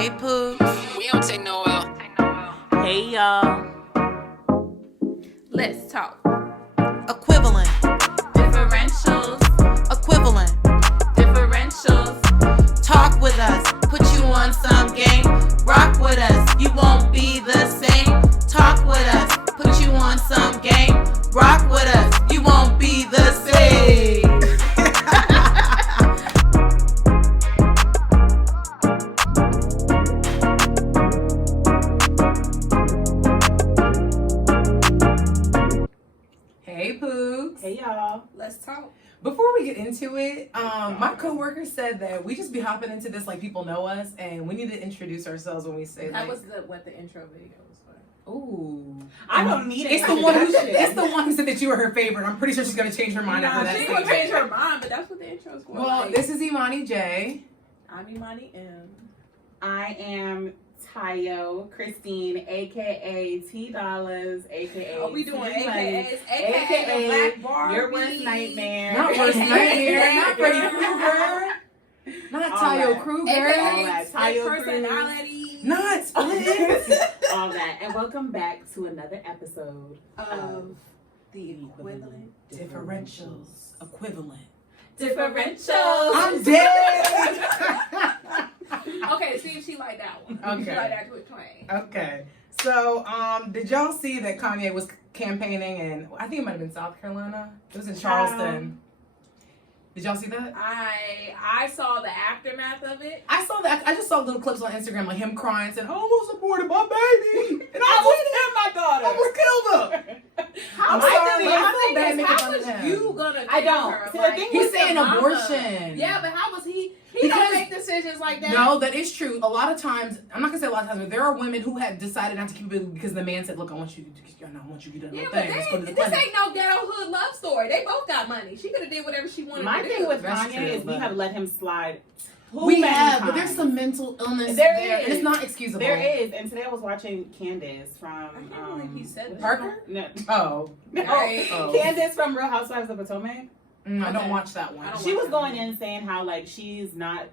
Hey, Poops. We don't take no L. Hey, y'all. Let's talk. Equivalent. Differentials. Equivalent. Differentials. Talk with us. Put you on some game. Rock with us. You won't be the same. Talk with us. Put you on some game. Rock with us. You won't be the same. Hey, Poops. Hey, y'all. Let's talk. Before we get into it, my coworker said that we just be hopping into this like people know us, and we need to introduce ourselves when we say That like. was what the intro video was for. Ooh. I don't need it. It's the one who said that you were her favorite. I'm pretty sure she's gonna change her mind after that. She ain't gonna change her mind, but that's what the intro is for. Well, like, this is Imani J. I'm Imani M. I am Tayo Christine, aka T Dollars, aka. Oh, we doing T Money, AKAs, aka the Black Barbie. Your worst nightmare. Not worst nightmare. Not Freddy Krueger. Not Tayo Kruger. All that. Tayo personality. Not Split. All that. And welcome back to another episode Of the equivalent. Differentials. Equivalent. Differentials. I'm dead. Okay, see if she like that one. Okay. She like that good twang. Okay. So, did y'all see that Kanye was campaigning in, I think it might have been South Carolina? It was in Charleston. Did y'all see that? I saw the aftermath of it. I saw that. I just saw little clips on Instagram, like him crying, saying, "I almost aborted my baby, and I almost killed her." I'm sorry, but I feel bad making fun of him. You gonna? I don't. Her? See, the Like, thing He's with saying the abortion. yeah, but how was he? He Because- don't make decisions like that. No, that is true. A lot of times, I'm not gonna say a lot of times, but there are women who have decided not to keep it because the man said, "Look, I want you to do the Yeah, little but thing. Let's go to the this clinic." ain't no ghetto hood love story. They both got money. She could have did whatever she wanted My to thing do. with That's Kanye true, is we but- have let him slide. We many have, but times. there's some mental illness There there, and is. it's not excusable. There is, and today I was watching Candace from. I can't believe he said that. Parker? No, Oh, Right. Oh. Candace from Real Housewives of Potomac. I don't Okay. watch that one. I don't She was watch going that. in saying how like she's not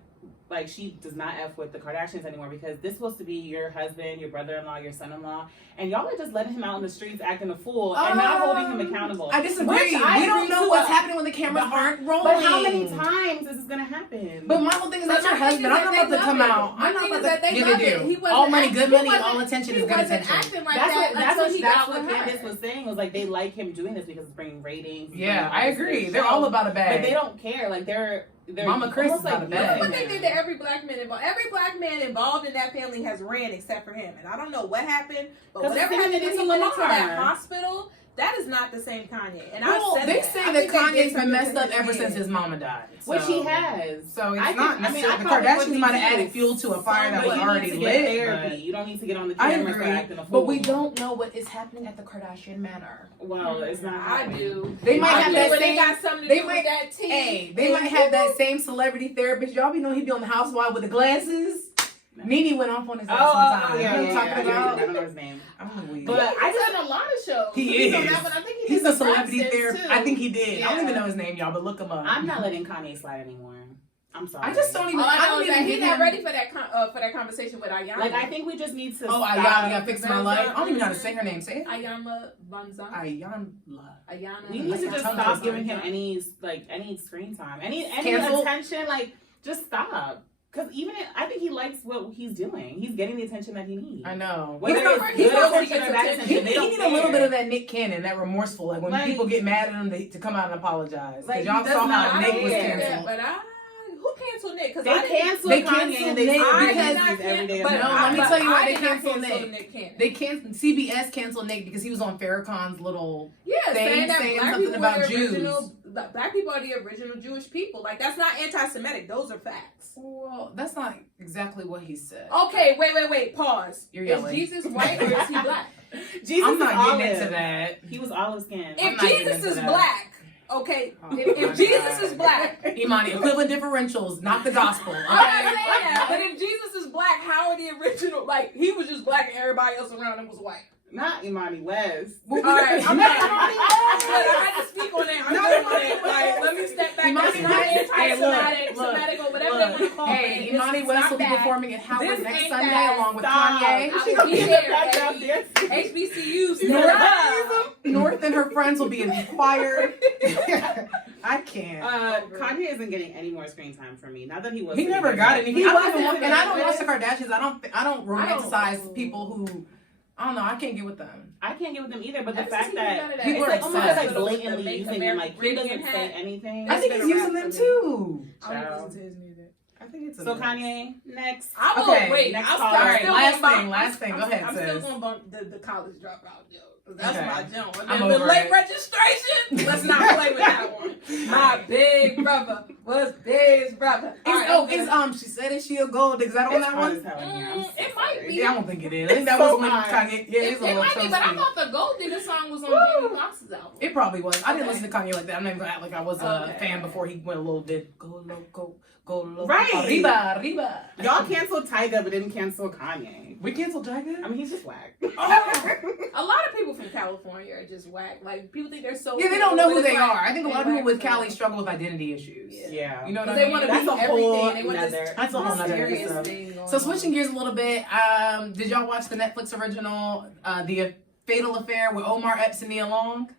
like she does not F with the Kardashians anymore because this is supposed to be your husband, your brother-in-law, your son-in-law, and y'all are just letting him out in the streets acting a fool and not holding him accountable. I disagree. Which I We don't agree know too. what's happening when the cameras aren't rolling. But how many times is this gonna happen? But my whole thing is But that's your my thing husband. is I'm not that about they to come love it. out. My I'm not thing about is to. that they Yeah, love they it. do. He wasn't All money, act- good he money, wasn't- all attention is he good wasn't attention. acting like that's that what until he got with Candace her. was saying was like they like him doing this because it's bringing ratings. Yeah, bringing I all this agree. good They're show. all about a bag. But they don't care. Like they're Mama Chris almost is about a bag. What they did to every black man involved. Every black man involved in that family has ran except for him. And I don't know what happened, but 'Cause whatever the thing happened is, when he went into Lamar. that hospital, that is not the same Kanye. And Well, I've said they that. say I that think they did Kanye's been something messed to up his ever head. since his mama died. Which So- he has. So it's I not think- I mean, necessarily I the probably Kardashians wouldn't might have either. added fuel to a fire that But was you already need to get lit. therapy. but- You don't need to get on the I camera for agree, acting a fool. but we don't know what is happening at the Kardashian Manor. Well, it's not. I happening. do. They might I have do, that but they same. got something to They do might. with that tea. Hey, they might have that same celebrity therapist. Y'all be knowing he be on the Housewife with the glasses. Nene went off on his ass sometime. yeah, You know yeah, what I'm talking about? I don't know his name. I'm weak. But I done a lot of shows. He He's on is. that one. I think he He's did a celebrity Braxton's, therapist. too. I think he did. I don't even Yeah. know his name, y'all, but look him up. I'm not letting Kanye slide anymore. I'm sorry. I just don't even. All I I know don't is that even he's give not him. ready for that conversation with Ayana. Like I think we just need to. Oh, stop. Ayana, fix my life. I don't even know how to say her name. Say it. Ayana Banza. Ayana. Ayana. We need to just Tongue stop twister. giving him any screen time, any Cancel. attention. Like just stop. Because I think he likes what he's doing. He's getting the attention that he needs. I know. Whether He's it's not- good he's not attention gonna or bad get attention, He they don't need a little care. bit of that Nick Cannon, that remorseful, like when Like- people get mad at him to come out and apologize. Like, Because y'all he does saw not how I Nick don't was get care. that, canceled. but who canceled Nick? Because They canceled They Kanye canceled and they Nick I because- did not every day. But No, let me but tell you why I they did not canceled cancel Nick. Cannon. They canceled. CBS canceled Nick because he was on Farrakhan's little. Yeah, saying that black something people about are the Jews. original. Black people are the original Jewish people. Like that's not anti-Semitic. Those are facts. Well, that's not exactly what he said. Okay, wait. Pause. You're Is yelling. Jesus white or is he black? Jesus I'm is not olive. getting into that. He was olive skin. I'm If not getting Jesus into is that. black, okay. Oh my If Jesus God. is black, Imani, equivalent differentials, not the gospel. I'm not saying that. But if Jesus is black, how are the original? Like he was just black and everybody else around him was white. Not Imani West. All right, I'm Not not. Imani But I had to speak on that. I'm Not good on Imani it. Like, let me step back. Imani That's not West. anti-Semitic, Hey, look, Semitic or whatever look. they Hey, Imani West will be performing at Howard This next ain't Sunday that. along with Stop. Kanye. I will be there, baby. HBCUs. North and her friends will be in the choir. I can't. Kanye isn't getting any more screen time from me. Not that he was. He never got anything. He I don't wasn't even, and I don't watch even- the Kardashians. I don't romanticize people who. I don't know. I can't get with them. I can't get with them either. But the Ever fact since he came out that of that, people it's are like almost obsessed like with the blatantly Make using them, America like he Great doesn't Again say hat. anything. I think been he's a using rap them for too. I don't listen to his music. I think it's a So mix. Kanye, next. I will Okay, wait. next I'm call. still, All right, still last gonna thing, bump- last thing. Go ahead, I'm sis. still gonna bump the college dropout joke. That's Okay. my jump. And I'm then the over late it. registration. Let's not play with that one. My big brother was big brother. All right, She said it. She a gold. Is that on It's that hard one? as hell in here. I'm so It might sorry. be. Yeah, I don't think it is. I think that so was when hard. Kanye. Yeah, it's a It little might be, but I toasty. thought the Gold Digger song was on Jamie Foxx's album. It probably was. I didn't Okay. listen to Kanye like that. I'm not even gonna act like I was a Okay. fan before he went a little bit go loco, go loco. Right. Arriba, arriba. Y'all canceled Tyga, but didn't cancel Kanye. We canceled Jagger? I mean, he's just whack. A lot of people from California are just whack. Like people think they're so. Yeah, they don't know cool, who but they it's like, are. I think a lot of people with Cali whack. struggle with identity issues. Yeah. You know what I They mean? want to That's be a everything. whole They want this nother- That's a whole nother mysterious episode. thing going So on. switching gears a little bit, did y'all watch the Netflix original, The Fatal Affair with Omar Epps and Nia Long?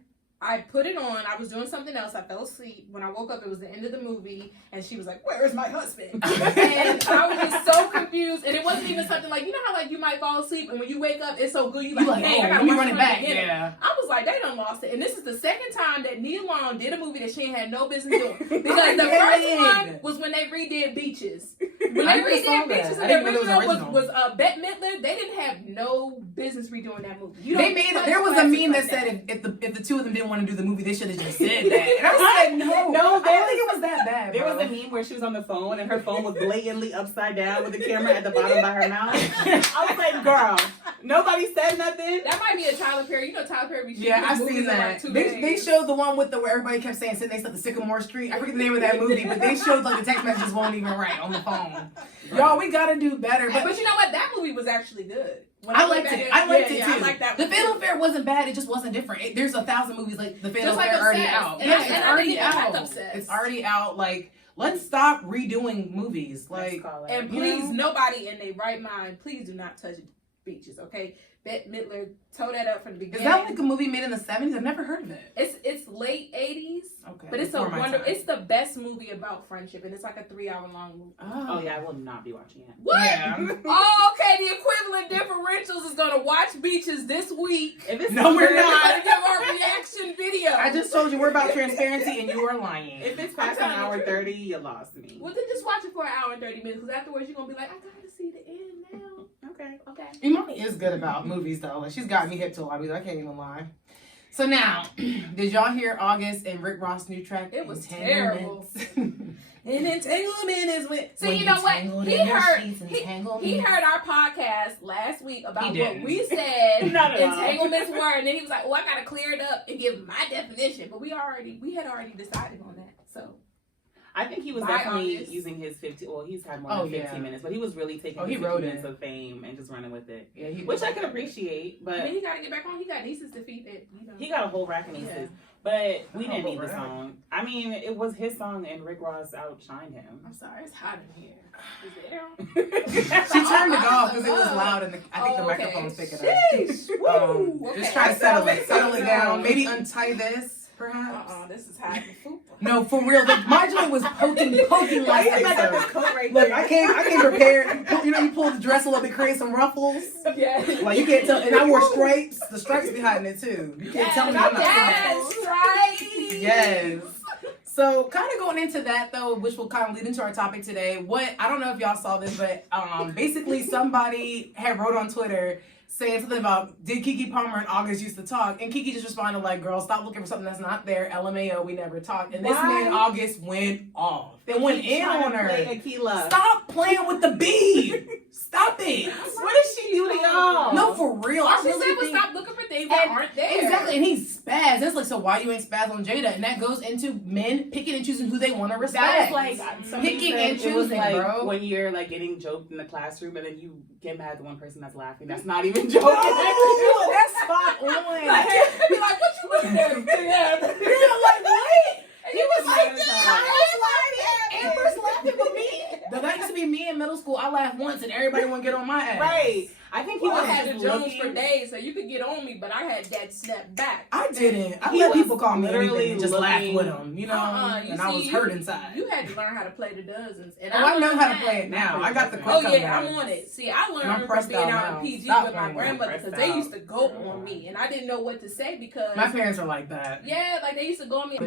I put it on. I was doing something else. I fell asleep. When I woke up, it was the end of the movie, and she was like, "Where is my husband?" And I was just so confused. And it wasn't even something like, you know how like you might fall asleep, and when you wake up, it's so good. You You like, like, hey, oh, I gotta let me watch run it from back. the beginning. Yeah. I was like, they done lost it. And this is the second time that Nia Long did a movie that she ain't had no business doing. Because the first one was when they redid Beaches. When I they never saw redid that. Beaches, I and didn't the know it was original was Bette Midler. They didn't have no business redoing that movie. You They don't made touch there was a classics meme that like said if the two of them didn't want to do the movie, they should have just said that. And I said no, No, I don't think it was that bad. There bro. was a meme where she was on the phone and her phone was blatantly upside down with the camera at the bottom by her mouth. I was like, girl, nobody said nothing. That might be a Tyler Perry. You know Tyler Perry. Yeah, I've seen that. They showed the one with where everybody kept saying sitting next to the Sycamore Street. I forget the name of that movie, but they showed like the text messages won't even write on the phone. Y'all, we gotta do better. But you know what? That movie was actually good. When I went liked back it. in- I liked it yeah, too. I like that The one Fatal too. Affair wasn't bad. It just wasn't different. There's 1,000 movies like The Fatal Just like Affair already Obsessed. out. And Yeah, I- it's and I already think I like out. Obsessed. It's already out. Like, let's stop redoing movies. Let's Like, call it. And You please, know? nobody in their right mind, please do not touch Beaches, okay? Bette Midler tore that up from the is beginning. that like a movie made in the 70s? I've never heard of it. It's late 80s, Okay, but it's a before my wonder. time. It's the best movie about friendship, and it's like a 3-hour long movie. Oh yeah, I will not be watching it. What? Yeah. Oh, okay. The equivalent differentials is gonna watch Beaches this week. If it's No, we're We're not. gonna give our reaction video. I just told you we're about transparency and you are lying. If it's past an hour 30, you lost me. Well, then just watch it for an hour and 30 minutes, because afterwards you're gonna be like, I gotta see the end now. Okay. Okay. Imani is good about movies though. Like she's got me hip to a lot of movies. I can't even lie. So now, did y'all hear August and Rick Ross' new track? It was Entanglements? And entanglement is when. So When you know what? tangled He in your heard. sheets, He entanglements. heard our podcast last week about He what didn't. we said Not at all. entanglements were, and then he was like, "Oh, I gotta clear it up and give my definition." But we had already decided on that. So I think he was Bye, definitely August. using his 15. Well, he's had more Oh, than 15 yeah. minutes, but he was really taking Oh, he his wrote 15 it. minutes of fame and just running with it, Yeah, he which I could appreciate. I mean, But he gotta get back on. He got nieces to feed that. You know. he got a whole rack of nieces. Yeah. But we Oh, didn't need the right. song. I mean, it was his song, and Rick Ross outshined him. I'm sorry, it's hot in here. Is it there? She turned it off because it was loud and I think the Oh, okay. microphone's picking up. Sheesh. Woo. Just Okay. try to settle it Settle down. it. Maybe untie this, perhaps. This is hot. No, for real. The modulator was poking last I got this episode. coat right Look, there. I came prepared. You pull the dress a little bit, create some ruffles. Yeah. Like you can't tell, and I wore stripes. The stripes behind it too. You can't tell me I'm not. Yes, right. Yes. So kind of going into that though, which will kind of lead into our topic today. I don't know if y'all saw this, but basically somebody had wrote on Twitter saying something about, did Keke Palmer and August used to talk? And Keke just responded like, girl, stop looking for something that's not there. LMAO, we never talked. And this Why? man August went off. They went in on her. Aquila. Stop playing with the bead. Stop it. What did she do to y'all? No, for real. All I she really said was think- stop looking for things that aren't there. Exactly, and he's spaz. It's like, so why you ain't spaz on Jada? And that goes into men picking and choosing who they want to respect. That was like somebody Picking said and it was choosing, like bro. when you're like getting joked in the classroom and then you get mad at the one person that's laughing. That's not even joking. No, that's spot on. Be like, what you looking at? You're like, what? And he was like, this. Amber's laughing with me. No, used to be me in middle school. I laughed once and everybody want to get on my ass. Right. I think he I was had just the Jones looking for days, so you could get on me, but I had that snap back. I didn't. I He let was people call me literally literally and just laugh looking- with them, you know? You and I see, was hurt inside. You had to learn how to play the dozens. And I know learned how to that. play it now. I got the quick Oh come yeah, down. I'm on it. See, I I'm learned from pressed being out out now. in PG Stop with my playing with grandmother pressed because they out. used to go on me, and I didn't know what to say because My parents are like that. yeah, like they used to go on me.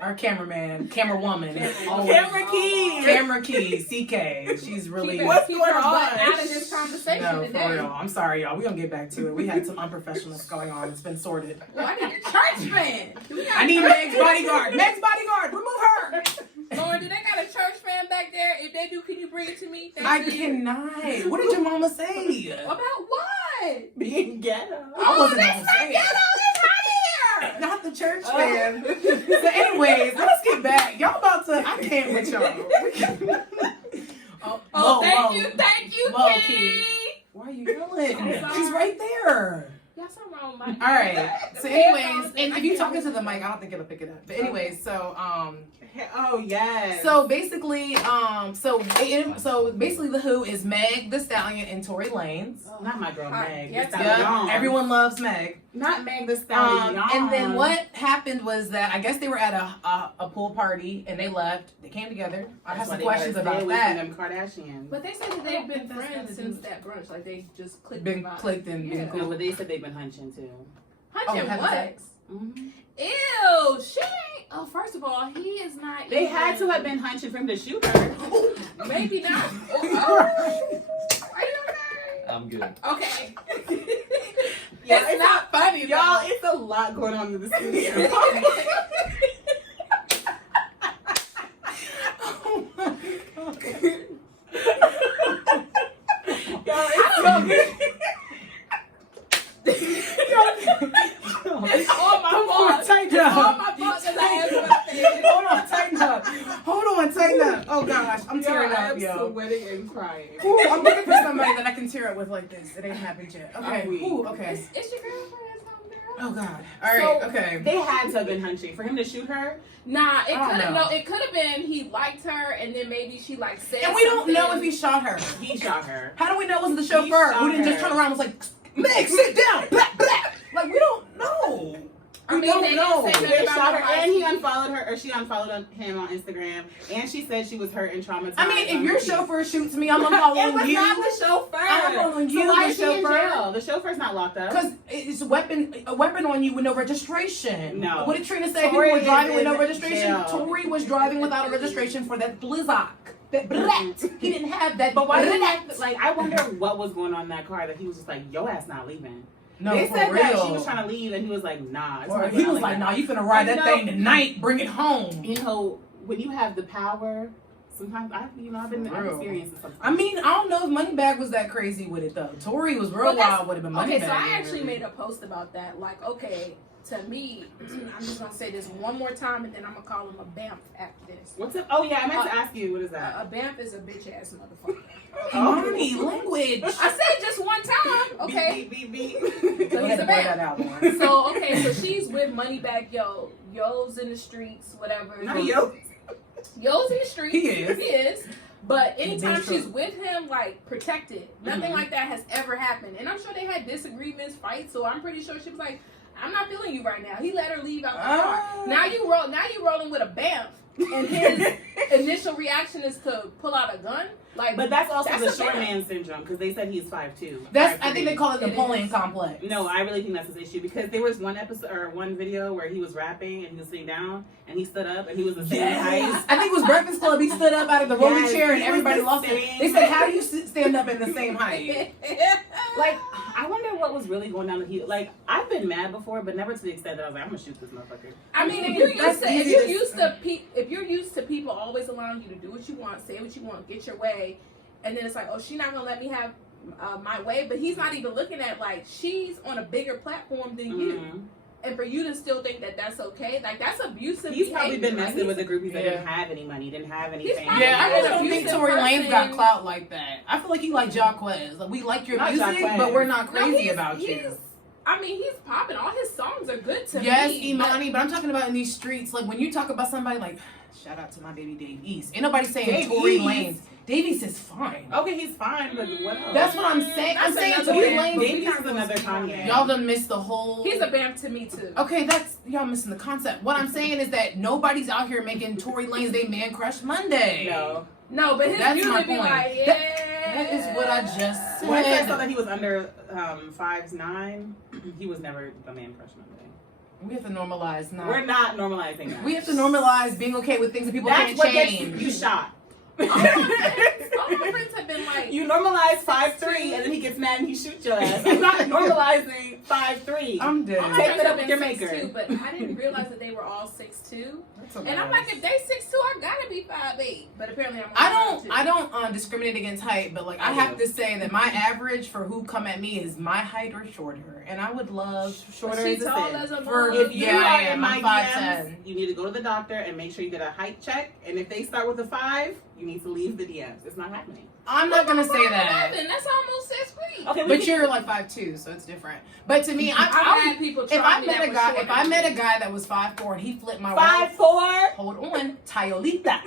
Our cameraman, camera woman, is always Camera key. Camera key, CK. She's really What's Keep going her butt on? out of this conversation no, today. for real. I'm sorry, y'all. We're gonna get back to it. We had some unprofessionalness going on. It's been sorted. Well, I need a church fan. I need Meg's bodyguard. Meg's bodyguard. Remove her. Lauren, do they got a church fan back there? If they do, can you bring it to me? Thank I you. cannot. What did your mama say? About what? Being ghetto. I wasn't that's gonna not say ghetto. it. It's hot here. Not the church fan. So anyways, let's get back. Y'all about to, I can't with y'all. Oh, thank you, Low Key. key. Why are you yelling? I'm sorry. She's right there. Y'all something wrong with my All right. So anyways, and if you talking to the mic, I don't think it'll pick it up. But anyways, so Oh yes. so basically, so basically, the Who is Meg the Stallion and Tory Lanez. Not my girl Meg. Yeah, the Stallion. Yeah, everyone loves Meg. Not Meg the Stallion. And then what happened was that I guess they were at a pool party and they left. They came together. I have some questions about that. Them Kardashians. But they said that they've been friends since that brunch. Like they just clicked. Been the vibe. clicked and been Yeah. cool. No, but they said they've been hunching too. Hunching having what? sex? Mm-hmm. Ew, she ain't. Oh, first of all, he is not. They even- had to have been hunching for him to shoot her. Maybe not. Oh. Are you okay? I'm good. Okay. Yeah, it's not funny, Y'all, though. it's a lot going on in the studio. Oh my God. Y'all, it's so good. It's all my Come on, fault. tighten It's all up. my fault because I asked what I said. Hold on, tighten up. Hold on, tighten up. Oh gosh, I'm tearing up, I'm yo. sweating and crying. Ooh, I'm looking for somebody that I can tear up with like this. It ain't happened yet. Okay. I'm weak. Ooh, okay. It's your girlfriend's home, girl. Oh God. All right. So, Okay. They had to have been hunching for him to shoot her. Nah, it I don't could have know. no. It could have been he liked her, and then maybe she like said. And we don't know if something. he shot her. He shot her. How do we know it wasn't the He chauffeur shot who didn't just her. turn around and was like, Meg, sit down. Blah, blah. Like we don't know. I We mean, don't they know. didn't say They nothing shot about her, and he her. unfollowed her, or she unfollowed him on Instagram, and she said she was hurt and traumatized. I mean, if on your repeat. chauffeur shoots me, I'm It following was you. not the chauffeur. I'm following you, So why the is she in chauffeur. jail? The chauffeur's not locked up. Because it's a weapon on you with no registration. No. What did Trina say? Tory People were driving is with no in registration. jail. Tory was driving without a registration for that Blizzak. That brat. He didn't have that. But why didn't brat. like? I wonder what was going on in that car that he was just like, "Yo, ass not leaving." No, They for said real. that she was trying to leave, and he was like, "Nah." it's Or not he going was on like, that. "Nah, you finna ride that You thing know- tonight. Bring it home." You know, when you have the power, sometimes I've been For real. experienced it sometimes. I mean, I don't know if Moneybag was that crazy with it though. Tory was real Well, that's- wild with it, but Moneybag. Okay, so I actually made a post about that. Like, okay, to me, I'm just gonna say this one more time, and then I'm gonna call him a BAMF after this. What's up? Oh yeah, I meant to ask you. What is that? A BAMF is a bitch ass motherfucker. Money, language. I said just one time, okay? Beep, beep, beep, So beep. he's Go ahead a and blur that BAMF. out, Lauren. So okay, so she's with Moneybag Yo. Yo's in the streets, whatever. Not yo. Yo's in the streets. He is. He is. But anytime true. she's with him, like protected, nothing Mhm. like that has ever happened. And I'm sure they had disagreements, fights. So I'm pretty sure she was like, "I'm not feeling you right now." He let her leave out the car. Ah. Now you rolling with a BAMF, and his initial reaction is to pull out a gun. Like, But that's also That's the a short BAMF. man syndrome because they said he's 5'2". That's. I think they call it It Napoleon is. complex. No, I really think that's his issue because there was one episode or one video where he was rapping and he was sitting down and he stood up and he was the same height. Yes. I think it was Breakfast Club. He stood up out of the rolling Yes, chair and he was everybody the lost it. same They said, "How do you stand up in the same height?" Like, I wonder what was really going on. Like, I've been mad before, but never to the extent that I was like, I'm gonna shoot this motherfucker. I mean, if you're That's used to easy if you're used to people always allowing you to do what you want, say what you want, get your way, and then it's like, oh, she's not gonna let me have my way, but he's not even looking at like she's on a bigger platform than you, Mhm. and for you to still think that that's okay, like that's abusive. He's probably been behavior. messing with the groupies that Yeah. didn't have any money, didn't have any He's fame. probably- Yeah, I really He's don't an think abusive Tory Lanez got person. clout like that. I feel like he like Jacquez. Like, we like your Not music, Jacquez. but we're not No, crazy he's- about you. he's- I mean, he's popping. All his songs are good to Yes, me. Imani, but I'm talking about in these streets. Like, when you talk about somebody like Shout out to my baby Dave East. Ain't nobody saying Dave Tory East. Lanez. Dave East is fine. Okay, he's fine, but what else? That's what I'm saying. I'm saying Tory Lanez. Dave East is another Kanye. Y'all done missed the whole. He's a BAMF to me too. Okay, that's y'all missing the concept. What I'm saying is that nobody's out here making Tory Lanez they man crush Monday. No, but his That's usually my be point. like, yeah. That is what I just said. Once I saw that he was under 5'9", he was never the man crush Monday. We have to normalize now. We're not normalizing that. We have to normalize being okay with things that people That's can't what change. gets you shot. All my friends have been like, You normalize 5'3", and then he gets mad and he shoots your ass. I'm not normalizing 5'3". I'm dead. all my Take friends it have up with been your 6'2", maker. but I didn't realize that they were all 6'2". That's a And I'm mess. like, if they 6'2", I gotta be 5'8". But apparently I'm. I don't discriminate against height, but like I have to say that my average for who come at me is my height or shorter, and I would love Shorter She's is a tall sin. as a For- boy. If you Yeah, I are in am. my I'm DMs, 5'10". you need to go to the doctor and make sure you get a height check. And if they start with a 5, you need to leave the DMs. It's not happening. I'm not gonna say that. 11, that's almost 6 feet. Okay, But you're like 5'2", so it's different. But to me, I've had people if try I me met that a were guy, shorter if I than met a me. guy that was 5'4" and he flipped my world, 5'4". hold on, Tayolita.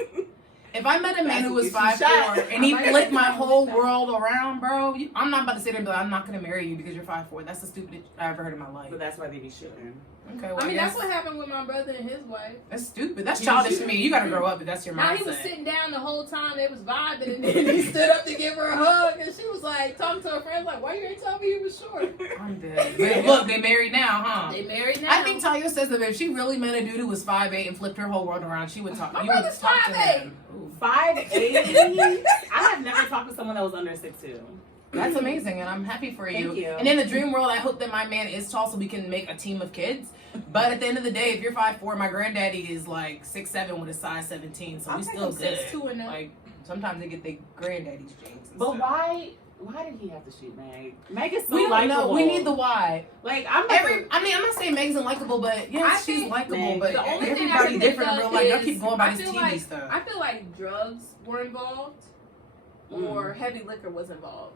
If I met a man who was That's what you 5'4" shot. and he I might flipped have my to whole that. world around, bro, I'm not about to sit there and be like, I'm not gonna marry you because you're 5'4". That's the stupidest I ever heard in my life. But that's why they be shooting. Okay, well, I mean, guess that's what happened with my brother and his wife. that's stupid. That's He childish was to me. You gotta grow up if that's your Now mindset. he was sitting down the whole time. They was vibing, and then he stood up to give her a hug, and she was like talking to her friends, like, "Why you ain't tell me you was short?" I'm dead. But look, they married now, huh? They married now. I think Tayo says that if she really met a dude who was 5'8" and flipped her whole world around, she would talk. My you would brother's talk to 5'8". him. Ooh. 5'8". I have never talked to someone that was under 6'2". That's amazing, and I'm happy for you. Thank you. And in the dream world, I hope that my man is tall so we can make a team of kids. But at the end of the day, if you're 5'4", my granddaddy is like 6'7" with a size 17, so I'll we take still him good. 6'2" and up. Like sometimes they get their granddaddy's jeans. and But stuff. why did he have to shoot Meg? Meg is so We don't likable. know. We need the why. Like I'm I mean, I'm not saying Megan's unlikable, but I yes, she's think likable. Meg- But the only thing I everybody can different in think real of life. Y'all is, keep going by I this feel TV like stuff. I feel like drugs were involved, or heavy liquor was involved.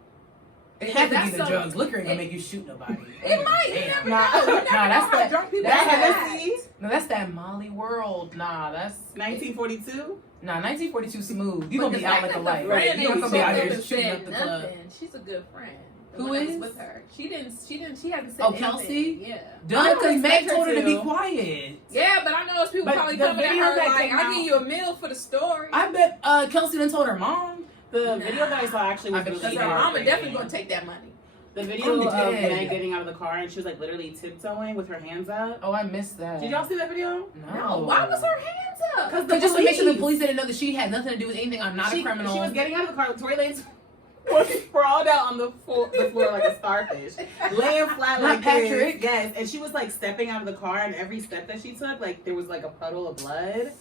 It had to be That's the some- drugs. Liquor ain't gonna make you shoot nobody. It might. You Damn. never Nah, know. You never nah, that's know how that- drunk people that's act. Hennessy. No, that's that Molly world. Nah, that's 1942. nah. 1942 smooth. You But gonna the be out fact like a that the light. Right, You friend ain't gonna be out ain't here showed up shooting and up the said club. nothing. She's a good friend. The Who one that is? was with her? She hasn't said Oh, anything. Kelsey? Yeah. Duh, I don't because Meg expect her told her to be to. quiet. Yeah, but I know it's people But probably the coming at video her that like, came "I'll out- give you a meal for the story." I bet Kelsey done told her mom. The video that I saw actually was I bet really Because she her did. mama definitely gonna take that money. The video I'm of dead. Meg getting out of the car and she was like literally tiptoeing with her hands up. Oh, I missed that. Did y'all see that video? No. Why was her hands up? Because But just to make sure the police didn't know that she had nothing to do with anything. I'm not she, a criminal. She was getting out of the car. Tory Lanez was sprawled out on the floor like a starfish, laying flat Not like Patrick. this. Yes, and she was like stepping out of the car, and every step that she took, like there was like a puddle of blood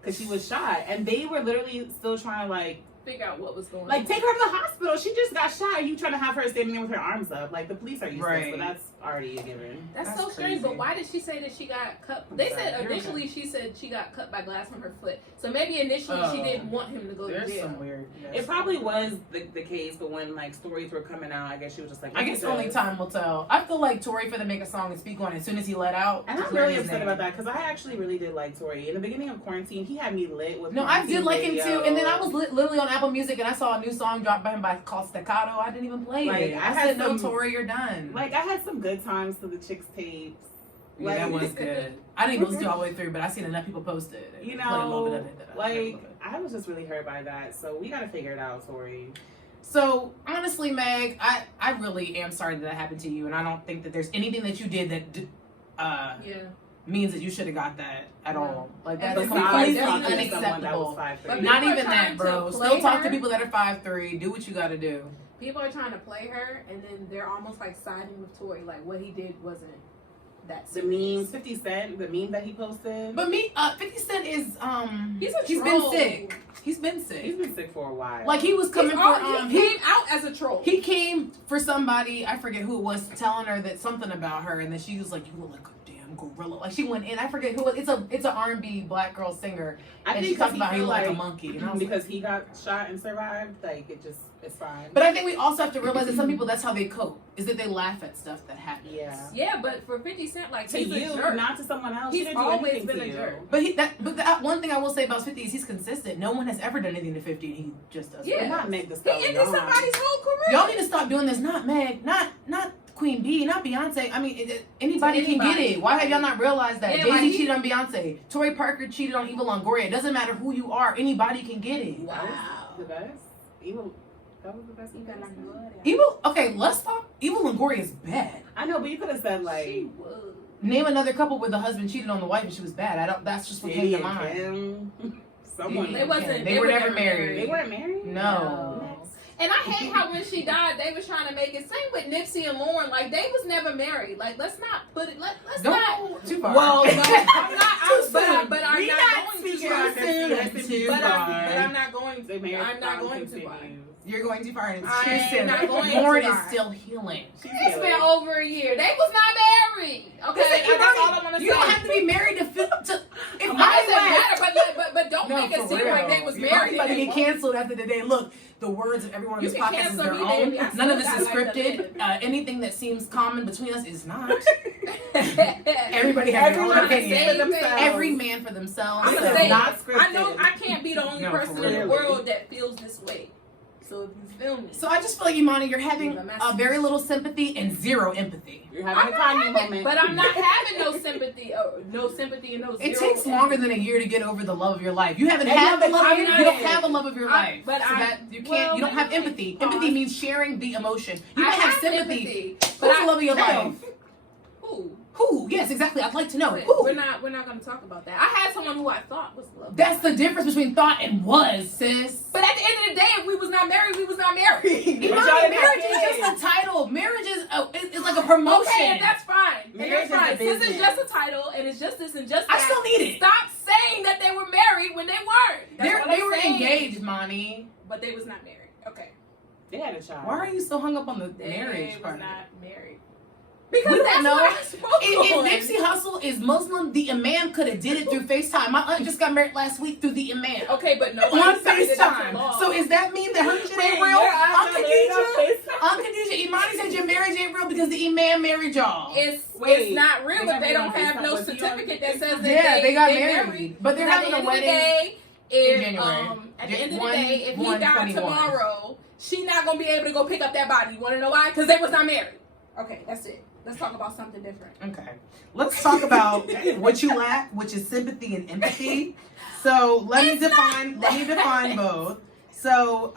because she was shot, and they were literally still trying to like Figure out what was going on. Like, take her to the hospital. She just got shot. You trying to have her standing there with her arms up. Like, the police are useless, Right. but that's already a given. That's That's so strange, but crazy. why did she say that she got cut? They said You're initially she said she got cut by glass from her foot. So maybe initially she Oh. didn't want him to go to There's jail. some weird. It probably was the case, but when, like, stories were coming out, I guess she was just like... I guess only time will tell. I feel like Tory for to make a song and speak on it as soon as he let out. And just I'm learn really his upset name. about that, because I actually really did like Tory. In the beginning of quarantine, he had me lit with No, I did quarantine like him radio. too. And then I was literally on Apple Music and I saw a new song dropped by him called Staccato. I didn't even play Like, it. I I had said, no, some- Tory, you're done. Like, I had some good times to the Chicks tapes. Yeah, that was good. I didn't even listen to it all the way through, but I seen enough people post it. You Play a little bit know, of it that I heard a little like, bit. I was just really hurt by that. So we got to figure it out, Tory. So honestly, Meg, I really am sorry that happened to you, and I don't think that there's anything that you did that Yeah. means that you should have got that at all. Like And that's besides, completely talking to unacceptable. But Not people are even that, trying bro. to Still play talk to her. people that are 5'3". Do what you got to do. People are trying to play her, and then they're almost like siding with Tory. Like what he did wasn't that The serious. memes, 50 Cent, the meme that he posted. But me, 50 Cent is He's been troll. sick. He's been sick. He's been sick for a while. Like he was coming for He came out as a troll. he came for somebody, I forget who it was, telling her that something about her, and then she was like, "You look like a damn gorilla. Like she went in. I forget who. It's an R&B black girl singer. I And think she talked he about feel he like a monkey. And I was because he got shot and survived. Like it's fine. But I think we also have to realize that some people, that's how they cope, is that they laugh at stuff that happens. Yeah, but for 50 Cent, like, to he's you, a jerk. not to someone else. He's He didn't do always anything been to a you. jerk. But that one thing I will say about 50 is he's consistent. No one has ever done anything to 50, and he just does. Yeah. But not Meg the He Stallion. ended somebody's whole career. Y'all need to stop doing this. Not Meg, not Queen Bee, not Beyonce. I mean, anybody can get it. Why have y'all not realized that? Yeah, Jay-Z like cheated on Beyonce. Tory Parker cheated on Eva Longoria. It doesn't matter who you are. Anybody can get it. Wow. The best. That was the best. Okay, let's talk. Eva Longoria is bad. I know, but you could have said like. She was. Name another couple where the husband cheated on the wife and she was bad. That's just what came to mind. Someone. They wasn't. They were never married. They weren't married. No. And I hate how when she died, they was trying to make it. Same with Nipsey and Lauren. Like, they was never married. Like, let's not put it. Let's Don't not. go too far. Well, no, I'm not. But I'm We not not going speaking too on far. this too But far. I'm not going. They married I'm not from going too far. continues. You're going too far. And it's I'm too soon. not going Lauren too is far. still healing. It's been over a year. They was not married. Okay, that's all I want to say. You don't have to be married to feel. If It I doesn't matter, but don't No, make it for seem real. like they was You're married. about to get canceled after the day. Look, the words of everyone on You this can podcast is cancel their me, own. baby. I None of still this is got life to scripted. Anything that seems common between us is not. Everybody Everybody has their own Everyone opinion. say themselves. Every man for themselves. I'm So gonna say, not scripted. I know I can't be the only No, person for in the real. world that feels this way. So if you feel me, So I just feel like, Imani, you're having Leave a a message. very little sympathy and zero empathy. You're I'm having a not Kanye having, moment. but I'm not having no sympathy, and no zero. It takes longer than a year to get over the love of your life. You haven't And had the love of I'm your not- you don't have the love of your life. but so I- that you can't well, you don't have maybe- empathy. pause. Empathy means sharing the emotion. You I can have sympathy. empathy, Who's but the love of your life? Who? Who? Yes, exactly. I'd like to know. Wait, Who? We're not going to talk about that. I had someone who I thought was love. That's the difference between thought and was, sis. But at the end of the day, if we was not married, we was not married. Imani, y'all didn't marriage have is kids. just a title. Marriage is like a promotion. Okay, and that's fine. And Marriage that's fine. is a Since it's business. just a title and it's just this and just I that, still need it. stop saying that they were married when they weren't. That's what They I'm were saying. engaged, Monty. But they was not married. Okay. They had a child. Why are you so hung up on the They marriage was part? not married. We Because don't that's know. what I spoke If on. Nipsey Hussle is Muslim, the imam could have did it through FaceTime. My aunt just got married last week through the imam. Okay, but nobody On signed it into FaceTime. law. So is that mean that her shit ain't Wait, real? your aunt Aunt got married on Khadijah? FaceTime? Aunt Khadijah, Imani said your marriage ain't real because the imam married y'all. It's Wait, not real they if got they married don't on have FaceTime. no Was he on certificate that says FaceTime? that Yeah, they got they married. But they're At having the a end of the wedding day, in January. At the end of the One- day, if he died 1/21. tomorrow, she not gonna be able to go pick up that body. You want to know why? Because they was not married. Okay, that's it. Let's talk about something different. Okay. Let's talk about what you lack, which is sympathy and empathy. So let me define both. So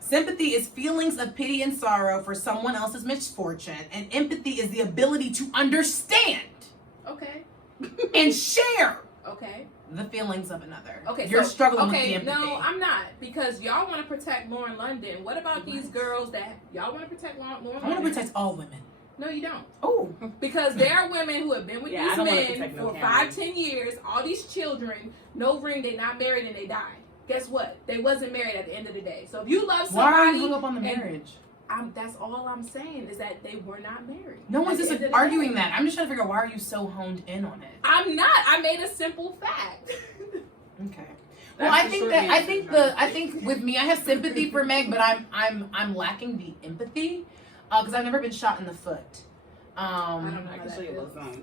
sympathy is feelings of pity and sorrow for someone else's misfortune, and empathy is the ability to understand Okay. and share Okay. the feelings of another. Okay. You're so, struggling okay, with the empathy. no, I'm not, because y'all want to protect Lauren London. What about these girls that y'all want to protect Lauren I want London? to protect all women. No, you don't. Oh, Because there are women who have been with Yeah, I these don't wanna men protect no for Karen. 5-10 years, all these children, no ring, they not married and they died. Guess what? They wasn't married at the end of the day. So if you love why are you somebody, hung up on the and- marriage? that's all I'm saying is that they were not married. No one's At just the end of the arguing day. that. I'm just trying to figure out, why are you so honed in on it? I'm not. I made a simple fact. Okay. Well, I think with me, I have sympathy for Meg, but I'm lacking the empathy because I've never been shot in the foot. I don't know I how can that show you feels. a song.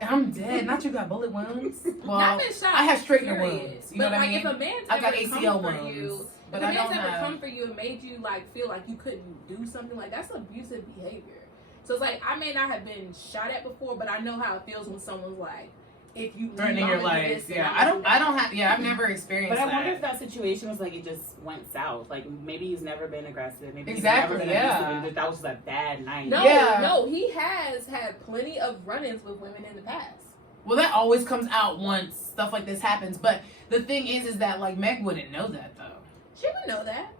I'm dead. Not you got bullet wounds. Well, Not been shot. I have straightener period. wounds. You know But what I like, mean? if a man's I got ever ACL come for wounds, you, but if I a man's don't ever have. come for you and made you like feel like you couldn't do something, like that's abusive behavior. So it's like I may not have been shot at before, but I know how it feels when someone's like, if you Threatening leave, your I'm gonna do life. this Yeah, and I I'm don't gonna do have. Yeah, I've never experienced But I that. wonder if that situation was like it just went south. Like maybe he's never been aggressive. Maybe Exactly, he's never been yeah. abusive, and that was just a bad night. No, Yeah. no, he has had plenty of run-ins with women in the past. Well, that always comes out once stuff like this happens. But the thing is that like Meg wouldn't know that though. She would know that.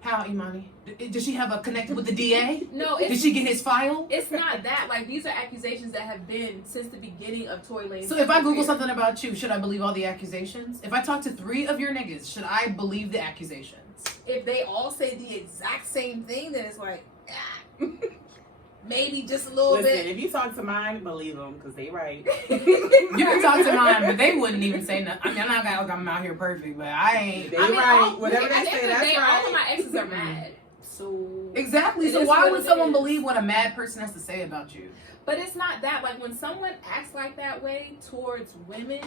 How, Imani? Does she have a connected with the DA? No, Did it's she get his file? it's not that. Like these are accusations that have been since the beginning of Tory Lanez. So if I Google career. something about you, should I believe all the accusations? If I talk to 3 of your niggas, should I believe the accusations? if they all say the exact same thing, then it's like, ah. maybe just a little Listen, bit. if you talk to mine, believe them because they right. You can talk to mine, but they wouldn't even say nothing. I mean, I'm not gonna look, I'm out here perfect, but I ain't. They right. Whatever they at the say, end of the that's day, right. all of my exes are mad. So Exactly. it So is why what would it someone is. believe what a mad person has to say about you? But it's not that. Like when someone acts like that way towards women,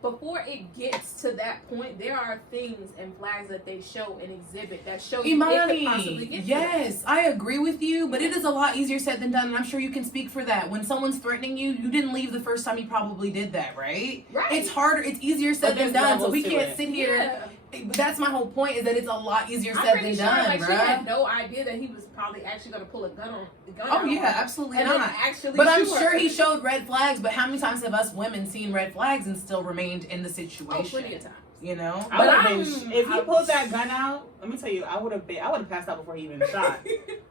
before it gets to that point, there are things and flags that they show and exhibit that show you it could possibly Imani, get yes, I agree with you, but it is a lot easier said than done, and I'm sure you can speak for that. When someone's threatening you, you didn't leave the first time you probably did that, right? Right. It's harder, it's easier said But than there's done, so levels we to can't it. sit here. Yeah. But that's my whole point, is that it's a lot easier I'm said pretty than sure done, like bruh. she had no idea that he was probably actually going to pull a gun Oh out yeah, on her absolutely and then not. actually But I'm shoot sure her. he showed red flags, but how many times have us women seen red flags and still remained in the situation? Oh, plenty of times. You know? I would have I'm- been. If he pulled that gun out, let me tell you, I would have passed out before he even shot.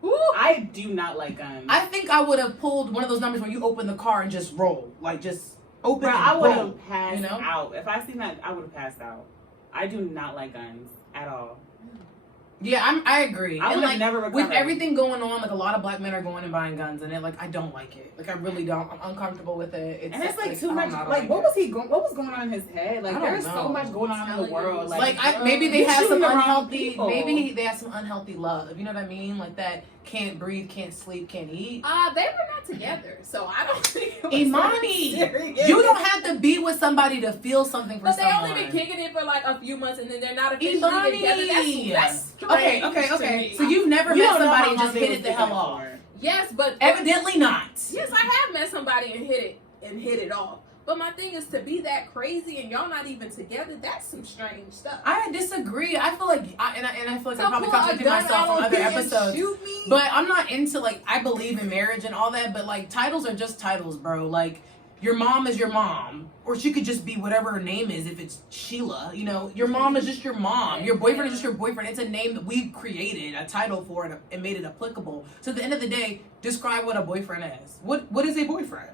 Woo. I do not like guns. I think I would have pulled one of those numbers where you open the car and just roll. Like just open Bro, and I would roll. have passed you know? out. If I seen that, I would have passed out. I do not like guns at all. Yeah, I agree. I And would have like never recovered. with everything going on, like a lot of black men are going and buying guns, and it like I don't like it. Like I really don't. I'm uncomfortable with it. And it's like I too don't much. know, I don't Like, what it. was he going? What was going on in his head? Like, I don't there's so know. much going on in the world. Like maybe they You're have some shooting the wrong unhealthy. people. Maybe they have some unhealthy love. You know what I mean? Like that can't breathe, can't sleep, can't eat. They were not together, so I don't think it was Imani, serious. you don't have to be with somebody to feel something for But they someone. only been kicking it for like a few months, and then they're not officially Imani. together. That's Okay, strange to me. So you've never You met don't know somebody how and long just they hit was it the thinking hell off. for. Yes, but Evidently not. yes, I have met somebody and hit it off. But my thing is to be that crazy and y'all not even together. That's some strange stuff. I disagree. I feel like, I feel like I probably pull a contradicted gun myself out on on other me and episodes. shoot me? But I'm not into like I believe in marriage and all that. But like titles are just titles, bro. Like your mom is your mom, or she could just be whatever her name is. If it's Sheila, you know, your mom is just your mom. Your boyfriend is just your boyfriend. It's a name that we created a title for it and made it applicable. So at the end of the day, describe what a boyfriend is. What is a boyfriend?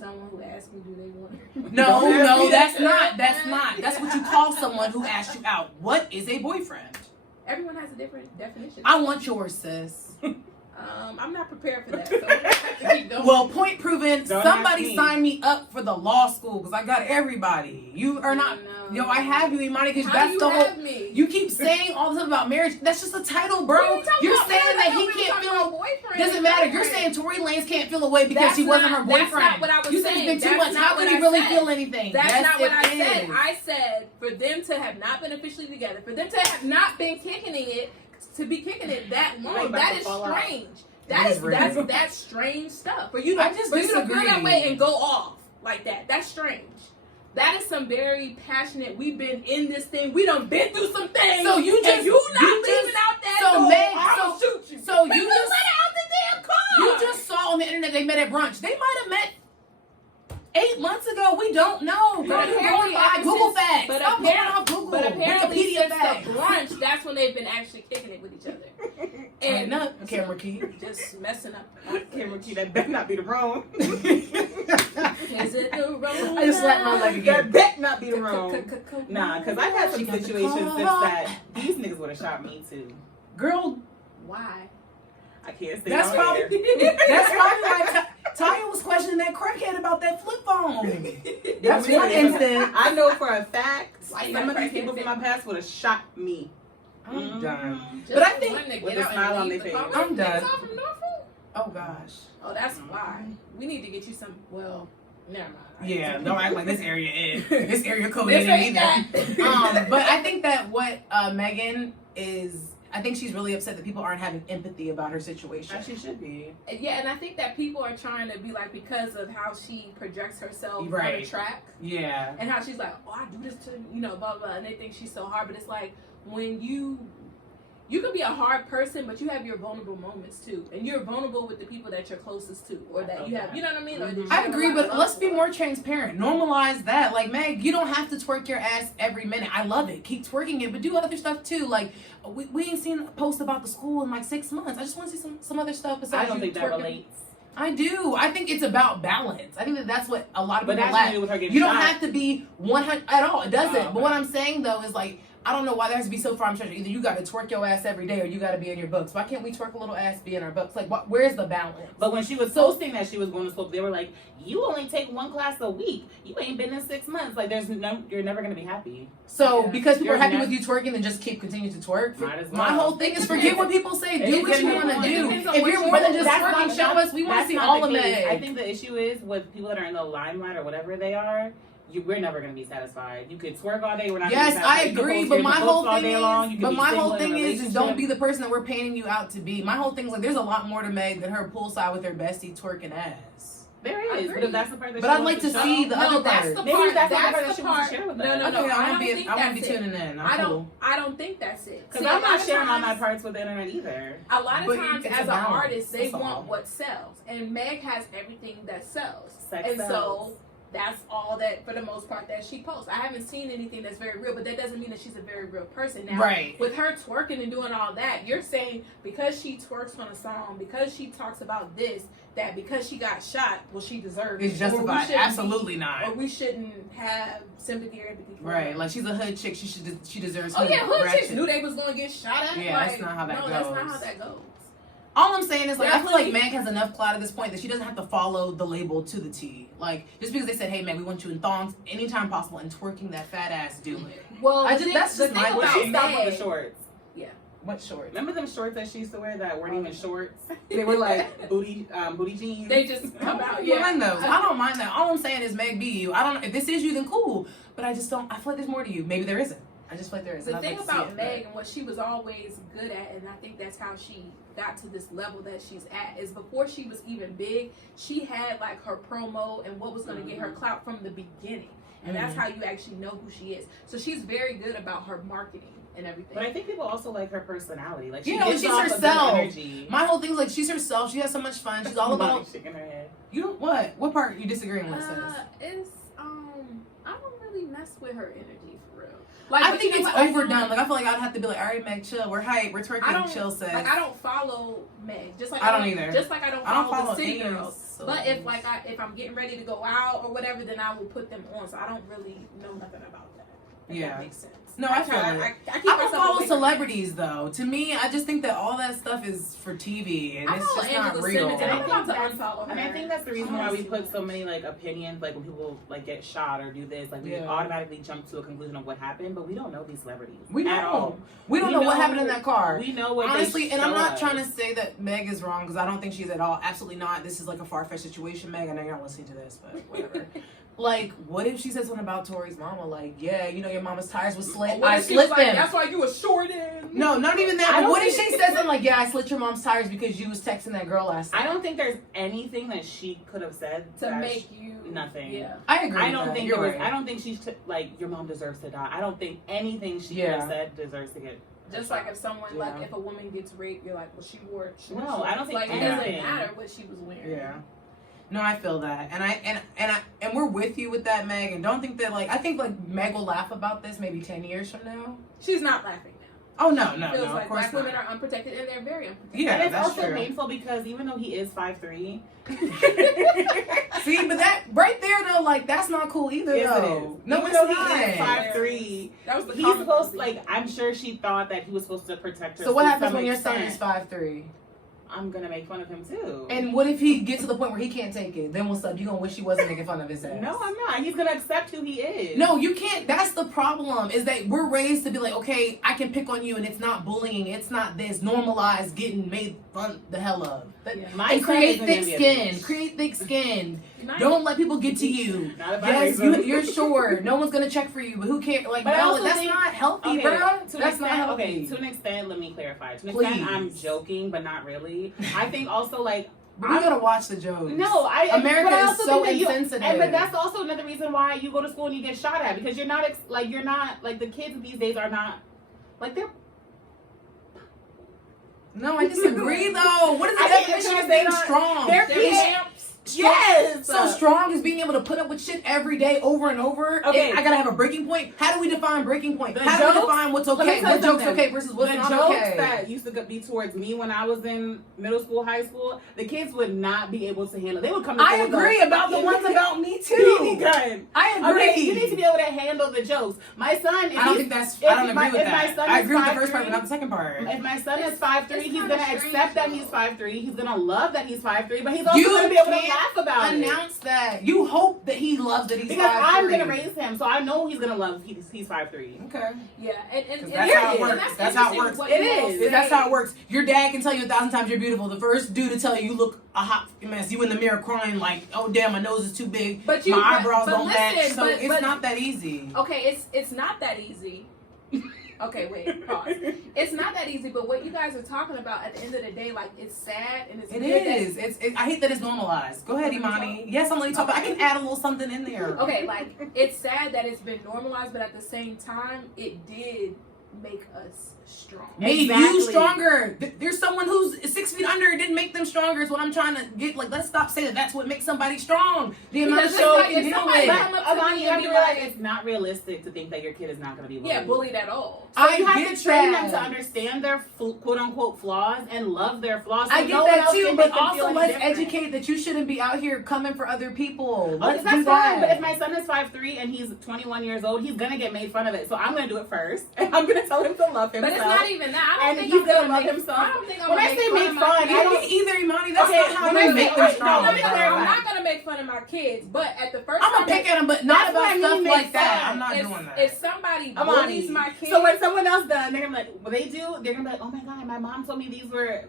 Someone who asked me, do they want? No, that's not. That's what you call someone who asked you out. What is a boyfriend? Everyone has a different definition. I want yours, sis. I'm not prepared for that, so we're gonna have to keep going. Well, point proven. Don't Somebody ask me. sign me up for the law school because I got everybody. You are not. No. Yo, I have you, Imani. Because How that's do you the have whole. me? You keep saying all this stuff about marriage. That's just a title, What are bro. you talking You're about? saying Marriage? I that thought he we were can't talking feel. about boyfriend. Doesn't matter. You're Boyfriend. saying Tory Lanez can't feel away because That's she wasn't not- her that's boyfriend. not what I was you said saying. it's been 2 That's months. How not could what he I really said. feel anything? That's Yes, not what I it said. is. I said for them to have not been officially together, for them to have not been kicking it, to be kicking it that Like long, about that to is fall out. strange. It That is is really- that's strange stuff. For you to I just for you to feel disagree. that way and go off like that, that's strange. That is some very passionate. We've been in this thing. We done been through some things. So you just- and you not you leaving just- out that so door. Meg, I'll so- shoot you. so Man, you look, just- let her out the damn car. You just saw on the internet they met at brunch. They might have met 8 months ago. We don't know. Girl, But you're apparently going by ever Google since- facts. but Stop going off Google. But apparently Wikipedia since facts. the brunch, that's when they've been actually kicking it with each other. And camera key. Just messing up. Camera key, that better not be the wrong. Is it the wrong? I just slapped my leg again. That better not be the wrong. Nah, because I've had some She got the situations since car. that these niggas would have shot me too. Girl, Why? I can't say that's on probably air. that's probably why Taya was questioning that crackhead about that flip phone. That's Really, one instant. I know for a fact Why you some got of these crackhead people from my past would have shot me. I'm done. Just But I for think- one to with get a out smile and on leave their the face. car. I'm done. It's all from Norfolk? Oh gosh. Oh, that's why. We need to get you some. Well, never mind. Yeah, don't act like this area is. This area code This ain't ain't either. But I think that what Megan is, I think she's really upset that people aren't having empathy about her situation. She should be. Yeah, and I think that people are trying to be like, because of how she projects herself on Right. the track, Yeah. and how she's like, oh, I do this to, blah, blah, and they think she's so hard, but it's like, when you can be a hard person, but you have your vulnerable moments too, and you're vulnerable with the people that you're closest to, or that you have, you know what I mean? Or that you I have a agree, lot of but love let's be for. more transparent. Normalize that. Like, Meg, you don't have to twerk your ass every minute. I love it. Keep twerking it, but do other stuff too. Like, we ain't seen a post about the school in like 6 months. I just want to see some other stuff besides I don't you think that twerking. relates. I do. I think it's about balance. I think that's what a lot of But people that's lack. really with her getting You don't shot. have to be 100 at all. It doesn't. Oh, But what okay. I'm saying though is like, I don't know why there has to be so far. Either you got to twerk your ass every day or you got to be in your books. Why can't we twerk a little ass, be in our books? Like, where's the balance? But when she was posting that she was going to school, they were like, "You only take one class a week. You ain't been in 6 months. Like, you're never gonna be happy." So because people are happy with you twerking, then just continue to twerk. Might as well. My whole thing is forget what people say. Do what you want to do. If you're more But than just that's twerking, not- show us. We want to that's see not all the of case. it. I think the issue is with people that are in the limelight or whatever they are. We're never gonna be satisfied. You could twerk all day. We're not. Yes, gonna be I satisfied. You agree. can But post my your whole books all thing day long. You is, can but be my single whole in a thing is, don't relationship. be the person that we're painting you out to be. My whole thing is like, there's a lot more to Meg than her poolside with her bestie twerking ass. There is, but if that's the part that But she I'd wants like to show, see the other that's part. the Maybe part. that's the part That's that the she wants part. to share with us. No, Okay, I I don't want to think be that's tuning it. in. I don't think that's it. Because See, I'm a lot not of sharing all my times- parts with the internet either. A lot of But times, it's as a an balance, artist, they that's all. want what sells, and Meg has everything that sells, Sex and sells. so that's all that, for the most part, that she posts. I haven't seen anything that's very real, but that doesn't mean that she's a very real person. Now, Right. with her twerking and doing all that, you're saying because she twerks on a song, because she talks about this, that because she got shot, well, she deserves It's it, or we justified. shouldn't Absolutely be- not. or we shouldn't have sympathy or empathy for her. Right, like she's a hood chick. She deserves. Oh yeah, hood chicks ratchet. knew they was gonna get shot at. Yeah, like, that's not how that no, that's not goes. how that goes. All I'm saying is, like, I feel like Definitely. Meg has enough clout at this point that she doesn't have to follow the label to the T. Like, just because they said, "Hey, Meg, we want you in thongs anytime possible," and twerking that fat ass, do it. Well, that's just my thing Well, about she stopped with Meg, the shorts. What short? Remember them shorts that she used to wear that weren't even shorts? They were like booty jeans. they just come out. I don't Yeah, mind those. I don't mind that. All I'm saying is, Meg, be you. I don't. If this is you, then cool. But I just don't. I feel like there's more to you. Maybe there isn't. I just feel like there is. The and I'd thing like to see about it, Meg and what she was always good at, and I think that's how she got to this level that she's at, is before she was even big, she had like her promo and what was going to get her clout from the beginning. And that's how you actually know who she is. So she's very good about her marketing and everything. But I think people also like her personality. Like she Yeah, gives she's off a good herself. energy. My whole thing's like she's herself. She has so much fun. She's all about. shaking her head. You don't what? What part are you disagreeing with? Sis? It's I don't really mess with her energy for real. Like, I but think you know it's what? I overdone. don't- Like I feel like I'd have to be like, all right, Meg, chill. We're hype. We're I twerking. don't Chill, sis. like. I don't follow Meg. Just like I don't either. Just like I don't I don't follow follow the city any girls. celebrities. But if I'm getting ready to go out or whatever, then I will put them on. So I don't really know nothing about that. If Yeah. that makes sense. No, I feel it. I keep I don't myself follow away from celebrities though. To me, I just think that all that stuff is for TV and I it's follow just not Angela real. Simmons, and I'm I about to think unfollow her. And I think that's the reason why we Honestly. put so many like opinions, like when people like get shot or do this, like we Yeah. automatically jump to a conclusion of what happened, but we don't know these celebrities We at don't. all. We don't know what happened in that car. We know what Honestly, they and I'm show not us. trying to say that Meg is wrong because I don't think she's at all. Absolutely not. This is like a far-fetched situation, Meg. I know you're not listening to this, but whatever. Like, what if she said something about Tory's mama? Like, yeah, you know your mama's tires was slit. What I if she was slit like, them. that's why you were shorted. No, not even that. I But don't what if think- she said something like, yeah, I slit your mom's tires because you was texting that girl last night? I don't think there's anything that she could have said To that make you nothing. Yeah. I agree. I with don't that. think You're there was. right. I don't think she's like your mom deserves to die. I don't think anything she could Yeah. have said deserves to get. Just like if someone, Yeah. like if a woman gets raped, you're like, well, she wore short No, shorts. I don't think like it doesn't anything. matter what she was wearing. Yeah. No, I feel that, and we're with you with that, Meg. And don't think that I think Meg will laugh about this maybe 10 years from now. She's not laughing now. Oh no, no, Feels no, like of course black women not. are unprotected and they're very unprotected. Yeah, and it's that's also true. painful because even though he is 5'3", See, but that right there though, that's not cool either. yes, it though. is. No, Even it's though not. he is 5'3", That was the he's comic supposed relief. I'm sure she thought that he was supposed to protect her. So what to happens some when your son extent. is 5'3"? I'm gonna make fun of him too. And what if he gets to the point where he can't take it? Then what's up? You gonna wish he wasn't making fun of his ass? No, I'm not. He's gonna accept who he is. No, you can't. That's the problem. Is that we're raised to be like, okay, I can pick on you, and it's not bullying. It's not this. Normalize getting made fun the hell of. Yeah. My And son create isn't thick gonna be a skin. bitch. Create thick skin. Nice. Don't let people get to you. Not if I Yes, raise him. you're short. No one's gonna check for you, but who cares? But I No, also that's think- not healthy, Okay, bro. to an That's not extent, healthy. okay, to an extent, let me clarify. To an Please. extent, I'm joking, but not really. I think also But we gotta watch the jokes. No, America but I is also so think that insensitive. but that's also another reason why you go to school and you get shot at because you're not the kids these days are not like they're. No, I disagree though. What is the I think definition because of they being don't- strong? they're They're kids. champs. Yes. So strong is being able to put up with shit every day over and over. Okay. I gotta have a breaking point. How do we define breaking point? The How do we jokes- define what's Let me okay? tell you What joke's something. okay versus what's The not jokes okay? that used to be towards me when I was in middle school, high school, the kids would not be able to handle. They would come. I agree about the ones about me BB too. gun. I agree. Okay, you need to be able to handle the jokes. My son, if I don't he's- think that's. if I don't my- agree with if my that. son I is agree with the first 5'3", part, but not the second part. If my son is 5'3", he's kinda gonna strange, accept that though. he's 5'3". He's gonna love that he's 5'3", but he's also You gonna be able to can't laugh about it. Announce that. You hope that he loves that he's Because 5'3". I'm gonna raise him, so I know he's gonna love he's 5'3". Okay. Yeah, and 'Cause that's how it and works. That's how it interesting works. what It you all is. say. That's how it works. Your dad can tell you 1,000 times you're beautiful. The first dude to tell you look a hot mess. You in the mirror crying like, oh damn, my nose is too big. But you- my eyebrows but don't match. listen, So but- it's but- not that easy. Okay, it's not that easy. Okay, wait, pause. It's not that easy, but what you guys are talking about at the end of the day, like, it's sad and it's It weird that- is. I hate that it's normalized. Go ahead, Imani. Yes, I'm letting you talk, but I can add a little something in there. Okay, like, it's sad that it's been normalized, but at the same time, it did make us strong. Made Exactly. you stronger. There's someone who's 6 feet under. It didn't make them stronger. Is what I'm trying to get. Like, let's stop saying that. That's what makes somebody strong. The amount of Because show if you can deal somebody with. come up to Amani, me you have and to be realize like, it's not realistic to think that your kid is not going to be bullied. yeah, bullied at all. So you have get to train that. them to understand their quote unquote flaws and love their flaws. So I get no one that else too, can but make them feel also any let's different. educate that you shouldn't be out here coming for other people. Okay, Let's that's do that. fine, but if my son is 5'3" and he's 21 years old, he's gonna get made fun of it. So I'm gonna do it first, and I'm gonna tell him to love himself. But it's not even that. I And don't think he's I'm gonna gonna love make, himself. I don't think I'm When gonna I say make make fun of fun, my I kids. don't- Me either, Imani. That's Okay, not how when I we say- make them wait, strong. no, let me I'm clarify. not gonna make fun of my kids, but at the first I'm time gonna pick at them, but not That's what about I stuff mean, like make that. fun. I'm not if, doing that. If somebody Amani. bullies my kids, So when someone else does, they're gonna be like, what they do, they're gonna be like, oh my god, my mom told me these were.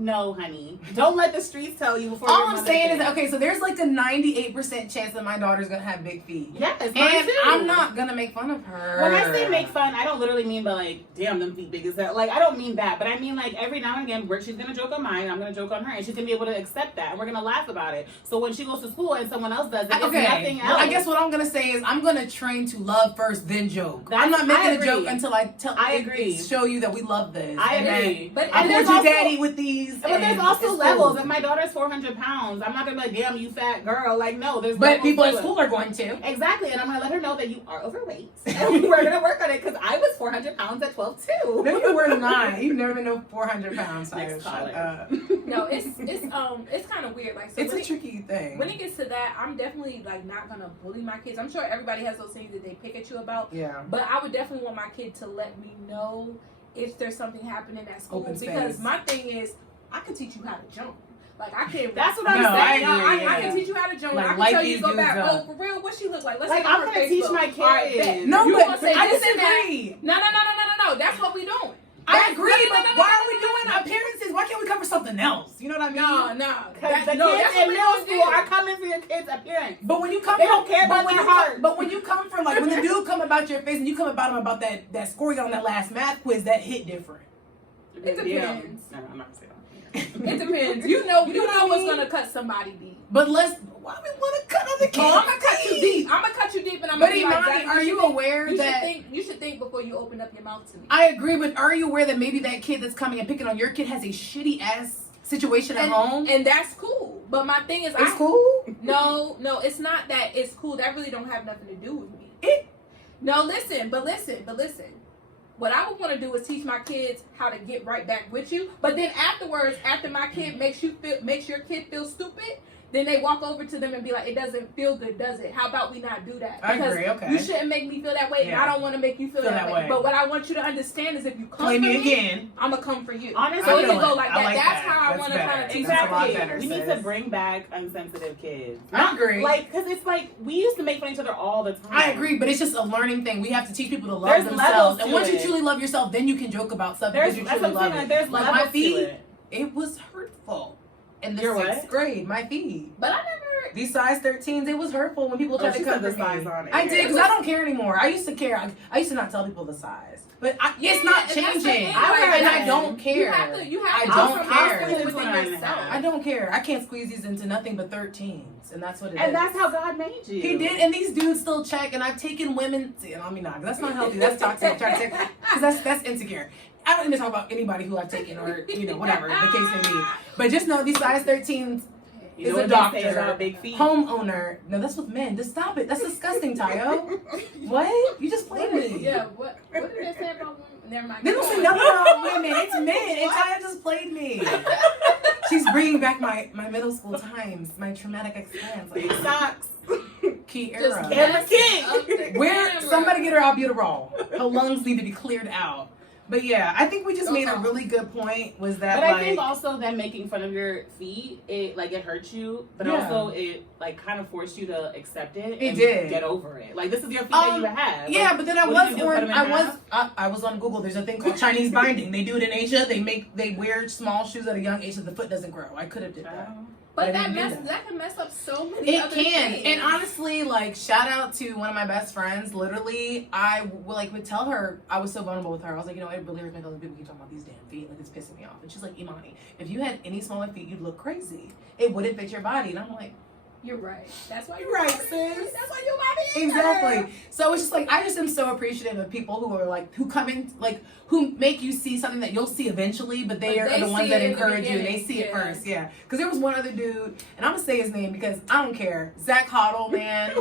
No, honey. Don't let the streets tell you before. All your I'm mother saying is did. that, okay, so there's like a 98% chance that my daughter's gonna have big feet. Yes, mine And too. I'm not gonna make fun of her. When I say make fun, I don't literally mean by like, damn, them feet big as that. Like, I don't mean that, but I mean like every now and again, where she's gonna joke on mine, I'm gonna joke on her, and she's gonna be able to accept that, and we're gonna laugh about it. So when she goes to school and someone else does it, it's Okay, nothing well, else. I guess what I'm gonna say is I'm gonna train to love first, then joke. That's- I'm not I making a agree. joke until I tell. I agree. Show you that we love this. I And then agree. But I and put there's your also daddy with these. But there's and also it's levels. cool. If my daughter's 400 pounds, I'm not gonna be like, damn, you fat girl. Like, no, there's But levels people to at it. school are going to. Exactly, and I'm gonna let her know that you are overweight, and we're gonna work on it because I was 400 pounds at 12 too. No, you were not. You've never been no 400 pounds. Next Shut caller. up. no, it's kind of weird. Like, so It's when a tricky thing. when it gets to that, I'm definitely like not gonna bully my kids. I'm sure everybody has those things that they pick at you about, Yeah. but I would definitely want my kid to let me know if there's something happening at school. Open Because space. my thing is, I can teach you how to jump. Like, I can. That's what I'm No, I saying. agree, I yeah. can teach you how to jump. Like, I can light tell you these to go dudes back. up. Oh, for real? What she look like? Let's Like, look I'm on her gonna teach Facebook. my All right, kids. bet. No, You but gonna say I this and that. disagree. No. That's what we doing. I agree, No, but no, no, why no, are we no, doing no. appearances? Why can't we cover something else? You know what I mean? No. Because the No, kids that's in what we middle gonna school do. are coming for your kids' appearance. But when you come, They don't care but about when their you come- heart. But when you come from like when the dude come about your face and you come about him about that score you got on that last math quiz, that hit different. It depends. No, I'm not gonna say that. It depends. You know what I what's mean? gonna cut somebody deep. But why do we want to cut other kids? Oh, I'm gonna cut you deep. I'm gonna cut you deep, and I'm But gonna be like, Imani, Zach, are you should think- aware that? you should think before you open up your mouth to me? I agree, but are you aware that maybe that kid that's coming and picking on your kid has a shitty ass situation at home? And that's cool. But my thing is, It's cool. No, it's not that it's cool. That really don't have nothing to do with me. No, listen. What I would want to do is teach my kids how to get right back with you. But then afterwards, after my kid makes your kid feel stupid, then they walk over to them and be like, it doesn't feel good, does it? How about we not do that? I Because agree, okay. you shouldn't make me feel that way, and Yeah. I don't want to make you feel that way. But what I want you to understand is if you come Play for me again. I'm going to come for you. Honestly, So I it feel can go it. like I that. like That's that. how I That's want to better. kind of teach That's a lot Exactly. better, We need sis. to bring back unsensitive kids. I agree. Like, because it's like we used to make fun of each other all the time. I agree, but it's just a learning thing. We have to teach people to love There's themselves. levels And to once you it. truly love yourself, then you can joke about stuff There's, because you that's truly what I'm love saying. it. There's Like levels my feet, to it. it was hurtful in the Your what? 6th grade. My feet. But I never. These size 13s, it was hurtful when people tried she to put cut the the size size on it. I did because I don't care anymore. I used to care. I used to not tell people the size, but it's not and that's the changing. thing, I like, wear and I that. don't care. You have to I be don't care. comfortable within 29 and a yourself. half. I don't care. I can't squeeze these into nothing but 13s, and that's what it is. And that's how God made you. He did, and these dudes still check. And I've taken women. I mean, not that's not healthy. That's toxic. Because that's insecure. I don't need to talk about anybody who I've taken or whatever the case may be. But just know these size 13s. is know a what they say doctor, about big feet? homeowner. No, that's with men. Just stop it. That's disgusting, Tayo. What? You just played me. Yeah, what did they say about women? Never mind. They don't say nothing about women. It's men. And Tayo just played me. She's bringing back my middle school times, my traumatic experience. Big socks. Key Just era. Camera king. Up the Where camera. somebody get her albuterol. Her lungs need to be cleared out. But yeah, I think we just Go made a talk. really good point. Was that But like I think also them making fun of your feet, it hurts you, but Yeah. also it like kind of forced you to accept it. It and did. Get over it. Like this is your feet that you have. yeah, but then I what do was you do, put 'em in half? I was on Google. There's a thing called Chinese binding. They do it in Asia. They wear small shoes at a young age so the foot doesn't grow. I could have did that. But I didn't do that can mess up so many It other can, things. and honestly, like shout out to one of my best friends. Literally, I would tell her I was so vulnerable with her. I was like, you know, it really hurts my feelings. People keep talking about these damn feet, like it's pissing me off. And she's like, Imani, if you had any smaller feet, you'd look crazy. It wouldn't fit your body. And I'm like, You're right. That's why you're right, sis. sis. That's why you love it. Exactly. So it's just like I just am so appreciative of people who are like who come in like who make you see something that you'll see eventually, but they But are they the ones see that it in the encourage you. They beginning, see it yeah. first, yeah. Because there was one other dude, and I'm gonna say his name because I don't care. Zach Hoddle, man.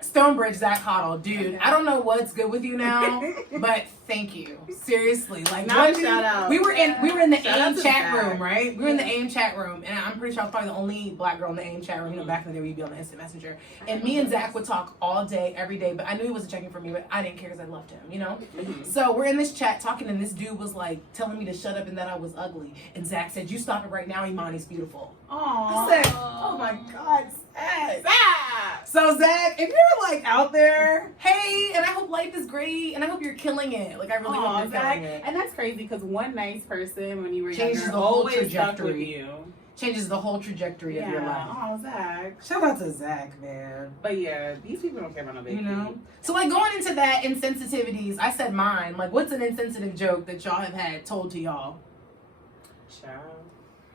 Stonebridge Zach Hoddle, dude. I don't know what's good with you now, but thank you. Seriously, like Not a one dude- shout out. we were in the Shout out AIM to chat Zach. room, right? We were in the AIM chat room, and I'm pretty sure I was probably the only black girl in the AIM chat room. You know, back in the day, we'd be on the instant messenger. And me and Zach would talk all day, every day, but I knew he wasn't checking for me, but I didn't care because I loved him, you know? Mhm. So we're in this chat talking, and this dude was like telling me to shut up and that I was ugly. And Zach said, "You stop it right now, Imani's beautiful." I Aww. said, "Oh my God, Zach." Zach. So Zach, if you're like out there, hey, and I hope life is great, and I hope you're killing it. Like I really hope Aw, you're Zach. killing it. And that's crazy because one nice person when you were Changes younger the whole always stuck with trajectory. you. Changes the whole trajectory of your life. Oh, Zach. Shout out to Zach, man. But yeah, these people don't care about no big You know? feet. So like going into that insensitivities, I said mine. Like what's an insensitive joke that y'all have had told to y'all? Child.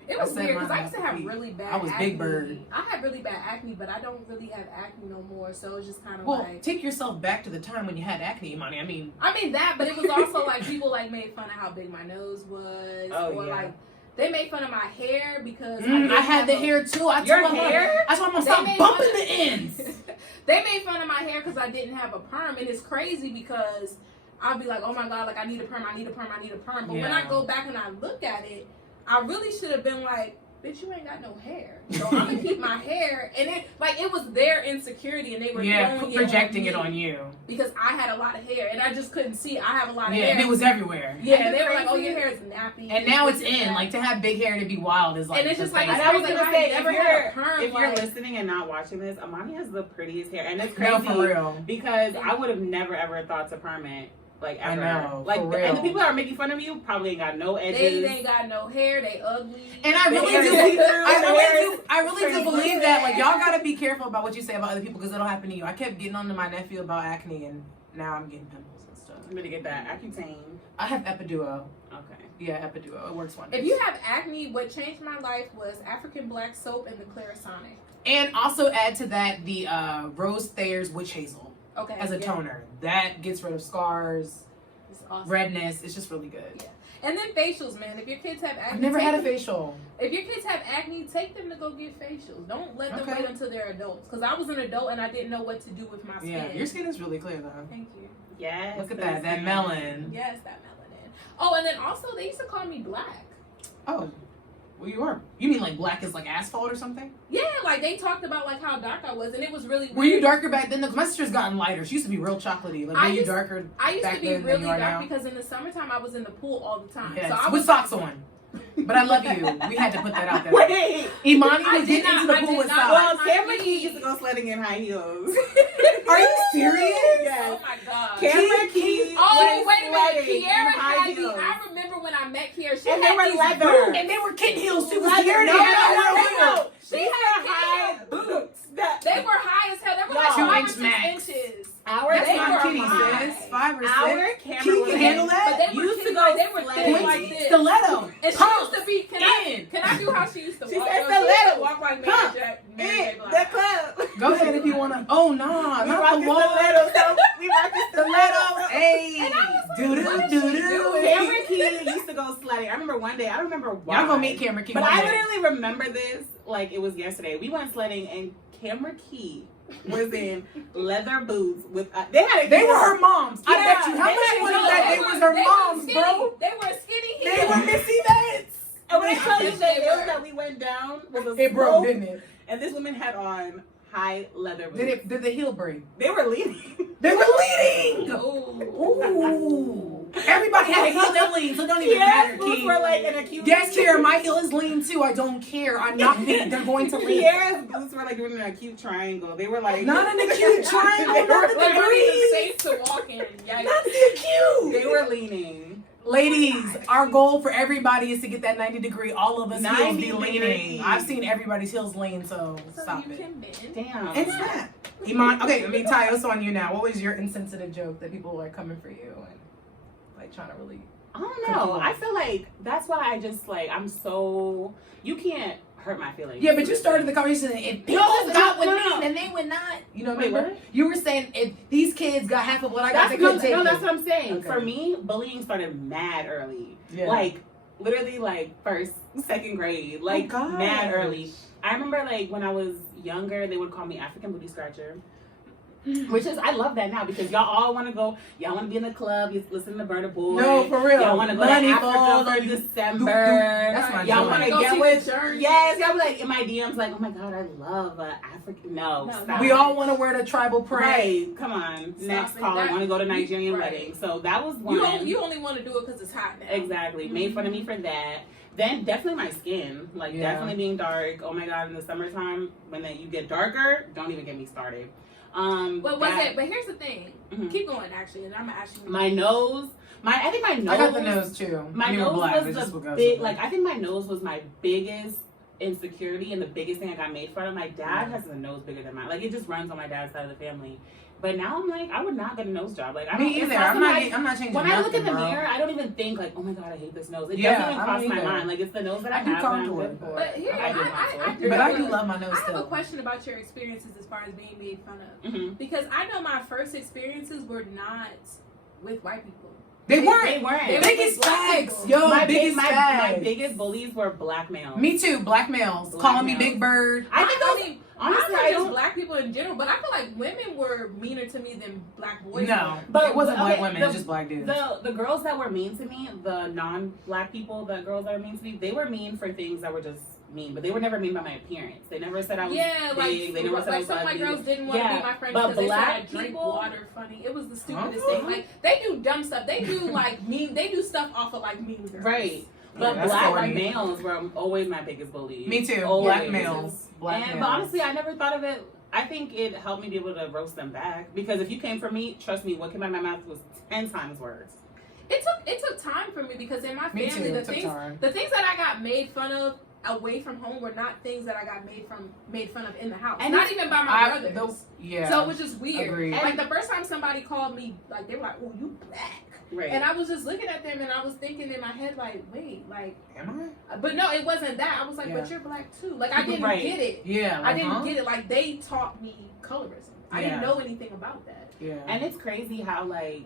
It I was said weird because I mine used to last have week. really bad I was acne. Big Bird. I had really bad acne, but I don't really have acne no more. So it's just kind of Well, like. take yourself back to the time when you had acne, Imani. I mean that, but it was also like people like made fun of how big my nose was, Oh, or yeah. like they made fun of my hair because I had the hair too. I Your told my mom- hair? I told my mom, They stop made bumping fun the of- ends. They made fun of my hair because I didn't have a perm, and it's crazy because I'll be like, oh my god, like I need a perm, I need a perm, I need a perm. But when I Yeah. go back and I look at it, I really should have been like, bitch, you ain't got no hair. So I'm gonna keep my hair, and it was their insecurity, and they were throwing projecting it it on on me you. because I had a lot of hair, and I just couldn't see it. I have a lot of Yeah, hair. and it was everywhere. Yeah, And and they the were like, "Oh, crazy- your hair is nappy." And now it's this in. that. Like to have big hair and to be wild is like. And it's just like, the And thing. I was Like, gonna I say, never if had a perm, you're like- listening and not watching this, Amani has the prettiest hair, and it's No, crazy for real. because I would have never ever thought to perm it, like I ever. know, like, for and the real. people that are making fun of you probably ain't got no edges. They ain't got no hair. They ugly. And I really They do. are see-through, I really do crazy. believe that. Like y'all gotta be careful about what you say about other people because it'll happen to you. I kept getting on to my nephew about acne, and now I'm getting pimples and stuff. I'm gonna get that Accutane. I have Epiduo. Okay. Yeah, Epiduo. It works wonders. If you have acne, what changed my life was African black soap and the Clarisonic. And also add to that the Rose Thayer's Witch Hazel Okay. as a yeah, toner. That gets rid of scars, It's awesome. redness. It's just really good. Yeah. And then facials, man. If your kids have acne, I've never had a take them- facial. If your kids have acne, take them to go get facials. Don't let them Okay. wait until they're adults. Because I was an adult and I didn't know what to do with my skin. Yeah, your skin is really clear though. Thank you. Yes. Look at that, that melon. Yes, that melanin. Oh, and then also they used to call me black. Oh, well you are. You mean like black is like asphalt or something? Yeah, like they talked about like how dark I was, and it was really. Were you weird. darker back then? Because my sister's gotten lighter. She used to be real chocolatey. Like, I were you used- darker? I used back to be then than really you are dark now? because in the summertime I was in the pool all the time. Yes, So I with was socks on. But I love you. We had to put that out there. Wait. Imani I would did get into not- the I pool did with not socks. Well, My Cameron feet. Keys used to go sledding in high heels. Are you serious? Yes. Oh my god. Cameron Keys. Oh, went wait a minute. sledding in Kiara high had these. heels. I remember when I met Kiara. She And had they were these leather. boots. And they were kitten heels too. Leather. Kiara No, didn't no, have no, no no, no. She These had are high boots. They were high as hell. They were Y'all. like 2 5 or inch 6 max. inches. Our That's They not were kitty, high. sis. 5 or 6. Our She camera can handle But that. they were Used to kitty, go like, they were sledding. thin like this. Stiletto. And she used to be. In. Can I do how she used to walk? She said She used stiletto. to walk like Huh. Mary J. The Blige. club. Go ahead if you want to. Oh, nah. We Not rockin' the wall. stilettos. We rockin' Stiletto. stilettos. Hey. And I was like, Doo-doo, what is she doo-doo. doing? Cameron Keys used to go sledding. I remember one day, I don't remember why. Y'all gonna meet Camera Key But one I day. literally remember this like it was yesterday. We went sledding and Camera Key was in leather boots with They were her moms. I Yeah, bet you. How they much had- was no, that? they They were- was her they moms, were bro. skinny. They were skinny They here. were Missy Vets. And when I tell you Yes, the they hill were. that we went down was a It broke, slope, didn't it? and this woman had on high leather boots. Did the heel break? They were leaning. They were leading. Ooh. Ooh. Everybody had a heel that lean, so it don't even matter. Kiara's boots Key. were like an acute. Yes, Kiara, my heel is lean too. I don't care. I'm not lean. They're going to lean. Kiara's boots were like doing an acute triangle. They were like Not an acute triangle, They were not the They weren't even degrees. safe to walk in. Yikes. Not the acute. They were leaning. Ladies, our goal for everybody is to get that 90 degree. All of us heels 90 be leaning. degrees. I've seen everybody's heels lean, so So stop you it. can bend. Damn. And snap. Iman, okay, I mean, Ty, what's on you now? What was your insensitive joke that people are coming for you and like trying to really? I don't know. I feel like that's why I just like I'm so you can't hurt my feelings. Yeah, but you started the conversation. If people No, got what no, me, no. then they would not. You know, Wait, remember? what? You were saying if these kids got half of what I got, That's they couldn't take no, it. that's what I'm saying. Okay. For me, bullying started mad early. Yeah. Like literally like first, second grade. Like gosh. mad early. I remember like when I was younger, they would call me African booty scratcher. Which is, I love that now because y'all all want to go, y'all want to be in the club, you listen to Burna Boy. No, for real. Y'all want to go Money to Africa falls for on you. December. That's my Y'all joy. want to Go get see with, the journey. yes, y'all be like in my DMs like, oh my God, I love African, no, No, stop. We all want to wear the tribal print. Right, come on. Next it. caller, That- want to go to Nigerian right. wedding. So that was one. You only want to do it because it's hot now. Exactly. Made fun of me for that. Then definitely my skin, like Yeah. definitely being dark. Oh my God, in the summertime when you get darker, don't even get me started. But here's the thing. Mhm. Keep going actually, and I'm gonna ask you. My nose, I think my nose. I got the nose too. My I mean, we're nose black, but was just the because big, we're like black. I think my nose was my biggest insecurity and the biggest thing I got made fun of. My dad Yeah. has a nose bigger than mine. Like it just runs on my dad's side of the family. But now I'm like, I would not get a nose job. Like I don't. Me it's either. not I'm not. something I'm not changing. when I look in the bro. mirror, I don't even think like, oh my God, I hate this nose. It Yeah, doesn't even I cross don't my either. mind. Like it's the nose that I I do have. and I'm contour, good for. But here, I do I contour. do But have I do a- love my nose I have still. a question about your experiences as far as being made fun of. Mhm. Because I know my first experiences were not with white people. They weren't. They weren't. They were Biggest with black facts, people. yo. my biggest my facts. biggest bullies were black males. Me too. Black males Black calling me males. Big Bird. I think those. mean, Honestly, not I just don't. black people in general, but I feel like women were meaner to me than black boys. No, were. but it wasn't okay, white women. the- It's just black dudes. The girls that were mean to me, the non-black people, the girls that were mean to me, they were mean for things that were just mean, but they were never mean by my appearance. They never said I was Yeah, big. They never said I like was some of my ugly. girls didn't want to Yeah, be my friend but because they said I black drink people- water funny. It was the stupidest Huh? thing. Like they do dumb stuff. They do like mean. They do stuff off of like mean girls. Right. Yeah, But that's black corny. males were always my biggest bullies. Me too. Always. Black males. Black And males. but honestly, I never thought of it. I think it helped me be able to roast them back because if you came for me, trust me, what came out of my mouth was 10 times worse. It took time for me because in my Me family too. the It took things time. the things that I got made fun of away from home were not things that I got made fun of in the house. And not even by my brothers. Yeah. So it was just weird. Agreed. Like the first time somebody called me, like they were like, "Oh, you black," Right. and I was just looking at them and I was thinking in my head, like, "Wait, like." Am But no, it wasn't that. I was like, Yeah. "But you're black too." Like I didn't Right. get it. I? Yeah. I didn't huh? get it. Like they taught me colorism. I didn't Yeah. know anything about that. Yeah. And it's crazy how like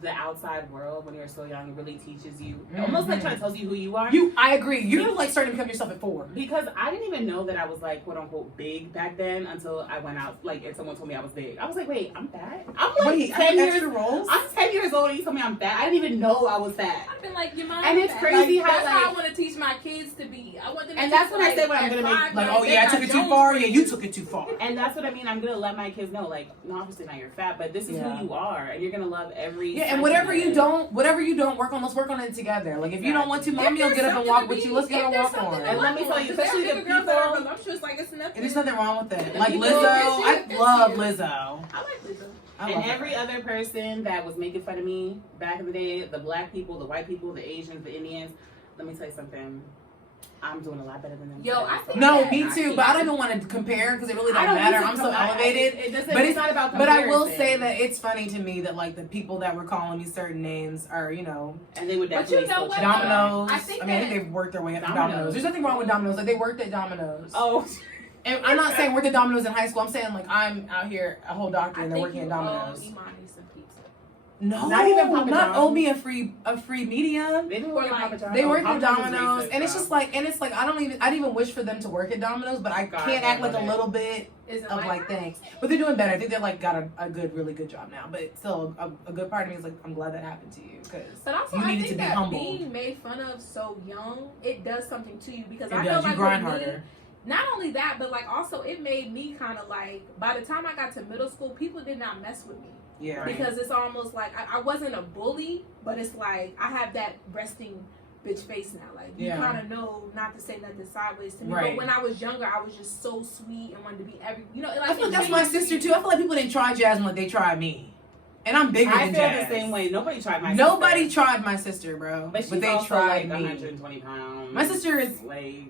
the outside world when you're so young it really teaches you almost like trying to tell you who you are. I agree. You're like starting to become yourself at 4. Because I didn't even know that I was like quote unquote big back then until I went out like if someone told me I was big. I was like, wait, I'm fat? I'm like Wait, 10 years extra rolls? I'm 10 years old and you told me I'm fat. I didn't even know I was fat. I've been like, your mom. And it's crazy how, that's how I like- want to teach my kids to be. I want them. To And teach, that's what I say when I'm at gonna make, 5, Like, when oh say yeah, I got took it too Jones far. brains. Yeah, you took it too far. And that's what I mean. I'm gonna let my kids know, like, no, obviously not you're fat, but this is Yeah. who you are, and you're gonna love every. Yeah, and whatever you don't work on, let's work on it together. Like if you don't want to, mommy will get up and walk with you. Let's get a walk on. And let me tell you, especially the girls that are people- voluptuous, like it's nothing. And there's nothing wrong with that. The Like people- Lizzo, I it's love you. Lizzo. I like Lizzo. I And love every her. other person that was making fun of me back in the day, the black people, the white people, the Asians, the Indians. Let me tell you something. I'm doing a lot better than them. Yo, today, I so think No, Yeah, me I too. can't. But I don't even want to compare because it really I don't don't matter. need to I'm so compare. elevated. It doesn't. But it's not about But I will comparison. say that it's funny to me that like the people that were calling me certain names are, you know, And they would But you definitely. know still what, check out. Domino's. I think I mean, I that- think they've worked their way up to Domino's. Domino's. There's nothing wrong with Domino's. Like they worked at Domino's. Oh. And I'm not saying worked at Domino's in high school. I'm saying like I'm out here a whole doctor I and they're think working you at Domino's. owe Imani some pizza. No, Not even Papa not John's. owe me a free medium. They didn't work at Papa John's. They work Papa at John's was Domino's, racist, and it's though. just like, I didn't even wish for them to work at Domino's, but I God, can't I act like love a it. little bit Is it of like thanks. But they're doing better. I think they're like got a good, really good job now. But still, a good part of me is like, I'm glad that happened to you because But also, you I needed think to be that humbled. being made fun of so young, it does something to you because It I know does. You like grind with me, harder. not only that, but like also it made me kind of like by the time I got to middle school, people did not mess with me. Yeah. Because it's almost like I wasn't a bully, but it's like I have that resting bitch face now. Like you Yeah. kind of know not to say nothing sideways to me. Right. But when I was younger, I was just so sweet and wanted to be like I feel like that's it my changed sister me. too. I feel like people didn't try Jasmine like they tried me, and I'm bigger I than feel Jazz. the same way. Nobody tried my Nobody sister. tried my sister, bro. But she's they also tried like me. 120 pounds. My sister is like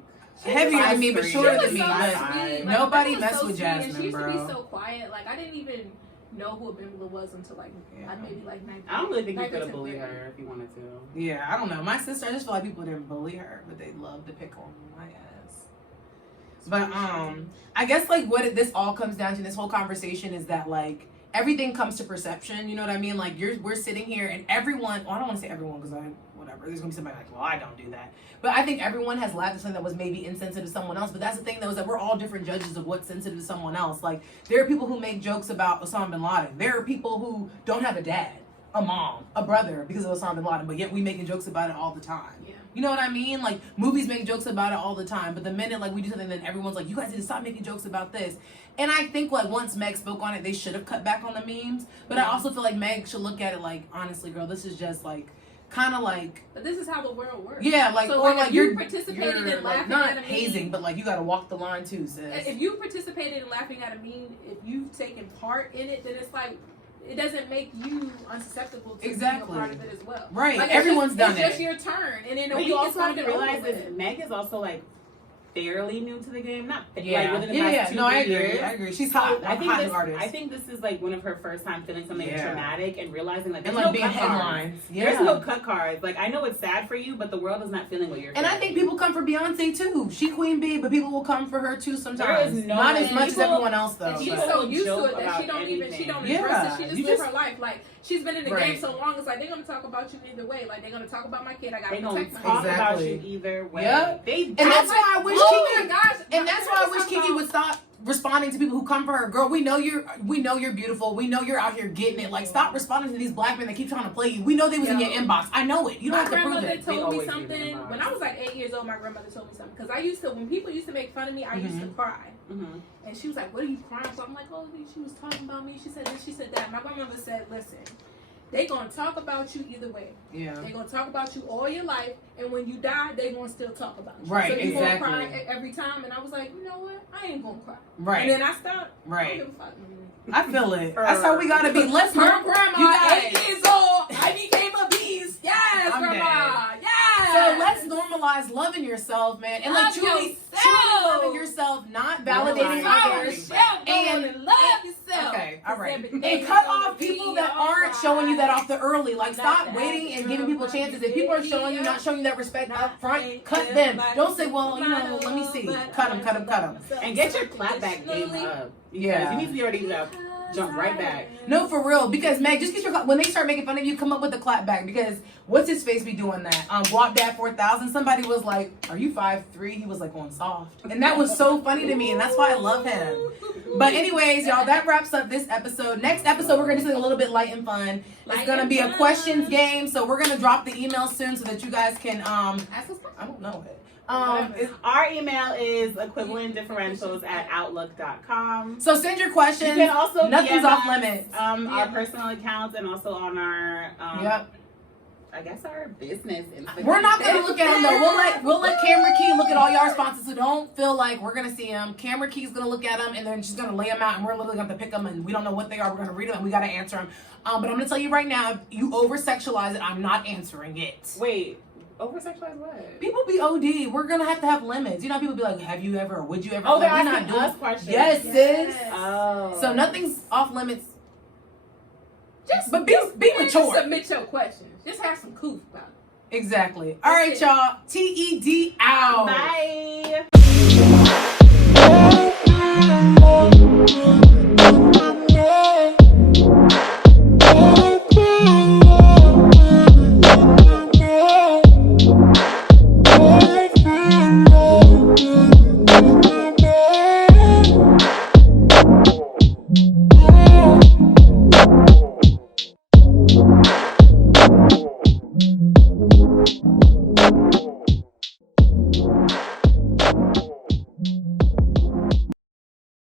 heavier than me, but 5'3". shorter She than me. was so But sweet. nobody Like, messed so with sweet, and Jasmine, she used to bro. be so quiet. Like I didn't even know who Abimbla was until like Yeah. maybe like 19. I don't really think you Like could have it's a bullied weird- her if you wanted to. Yeah, I don't know. My sister, I just feel like people didn't bully her, but they love to pick on my ass. But I guess like what this all comes down to, this whole conversation is that like everything comes to perception. You know what I mean? Like we're sitting here and everyone. Well, I don't want to say everyone because whatever. There's gonna be somebody like, well, I don't do that. But I think everyone has laughed at something that was maybe insensitive to someone else. But that's the thing though, is that we're all different judges of what's sensitive to someone else. Like there are people who make jokes about Osama bin Laden. There are people who don't have a dad, a mom, a brother because of Osama bin Laden, but yet we making jokes about it all the time. Yeah. You know what I mean? Like movies make jokes about it all the time, but the minute like we do something, then everyone's like, "You guys need to stop making jokes about this." And I think like once Meg spoke on it, they should have cut back on the memes. But I also feel like Meg should look at it like, honestly, girl, this is just like kind of like, But this is how the world works. yeah, like So, or like, like if you you're participated in like, laughing not at a meme- hazing, but like you got to walk the line too, sis. If you participated in laughing at a meme, if you've taken part in it, then it's like it doesn't make you unsusceptible to Exactly. being a part of it as well. Right. Like, Everyone's done it's it. just your turn, and then But you also have to realize that Meg is also like fairly new to the game. Not like within the past 2-3 No, I agree. years. I agree. She's So hot. I think hot this, artist. I think this is like one of her first time feeling something Yeah. traumatic and realizing like and there's like no being cut cards. headlines. Yeah. There's no cut cards. Like I know it's sad for you, but the world is not feeling what you're And feeling. I think people come for Beyonce too. She Queen Bee, but people will come for her too sometimes. There is no Not as way. much as People- everyone else though. And she's People so will used to joke it that about she don't address Yeah, it. She just you live just- her life. Like she's been in the Right. game so long, it's like they're gonna talk about you either way. Like they're gonna talk about my kid. I gotta They gonna protect my talk kid. about Exactly. you either way. Yep. They And that's why I wish Oh Kiki. my gosh! And that's why I wish Kiki would stop responding to people who come for her. Girl, we know you're beautiful. We know you're out here getting it. Like, stop responding to these black men that keep trying to play you. We know they was in your inbox. I know it. You don't My have to prove grandmother it. They told me always do something that. when I was like 8 years old. My grandmother told me something because I used to, when people used to make fun of me, I used to cry. Mhm. And she was like, "What are you crying for?" I'm like, "Oh, she was talking about me. She said this, she said that." My grandmother said, "Listen, they gonna talk about you either way. Yeah. They gonna talk about you all your life, and when you die, they gonna still talk about you. Right, So you exactly. gonna cry every time." And I was like, "You know what? I ain't gonna cry." Right. And then I stopped. I Right. don't give a fuck. I feel it. That's how we gotta be. Let's Her not. grandma, You guys. 8 years old, I became a beast. Yes, I'm grandma. dead. Yes. So let's normalize loving yourself, man, and like Love truly yourself. loving yourself, not validating Normalize others. and love yourself. Okay, all right. Everything And cut is off gonna people be that aren't showing you that off the early. Like, Not stop that waiting and giving people chances. If people are showing you, not showing you that respect up front, cut Not them. that Don't say, well, you know, let me see. Cut them, cut them, cut them. And get your clapback game up. Yeah. You need to be ready to jump right back. No, for real. Because, Meg, just get your when they start making fun of you, come up with a clap back. Because what's his face be doing that? Guap Dad 4000. Somebody was like, "Are you 5'3"?" He was like on soft, and that was so funny to me, and that's why I love him. But anyways, y'all, that wraps up this episode. Next episode, we're gonna do something a little bit light and fun. It's gonna be a questions game, so we're gonna drop the email soon so that you guys can Ask us questions. I don't know it. Our email is equivalentdifferentials@outlook.com. So send your You questions. can also Nothing's DM off us, limits. our personal accounts and also on our Yep. I guess our business Instagram. We're not gonna look at them though. We'll let Camera Key look at all y'all responses. So don't feel like we're gonna see them. Camera Key's gonna look at them and then she's gonna lay them out, and we're literally gonna have to pick them, and we don't know what they are. We're gonna read them and we gotta answer them. But I'm gonna tell you right now, if you over sexualize it, I'm not answering it. Wait, over sexualized what? People be OD. We're gonna have to have limits. You know, people be like, "Have you ever? Or would you ever?" Oh, Like, they're we're asking not doing us questions. Yes, sis. Oh. So nothing's off limits. Just But be mature. Submit your questions. Just have some coof about it. Exactly. All right, y'all. TED out. Bye.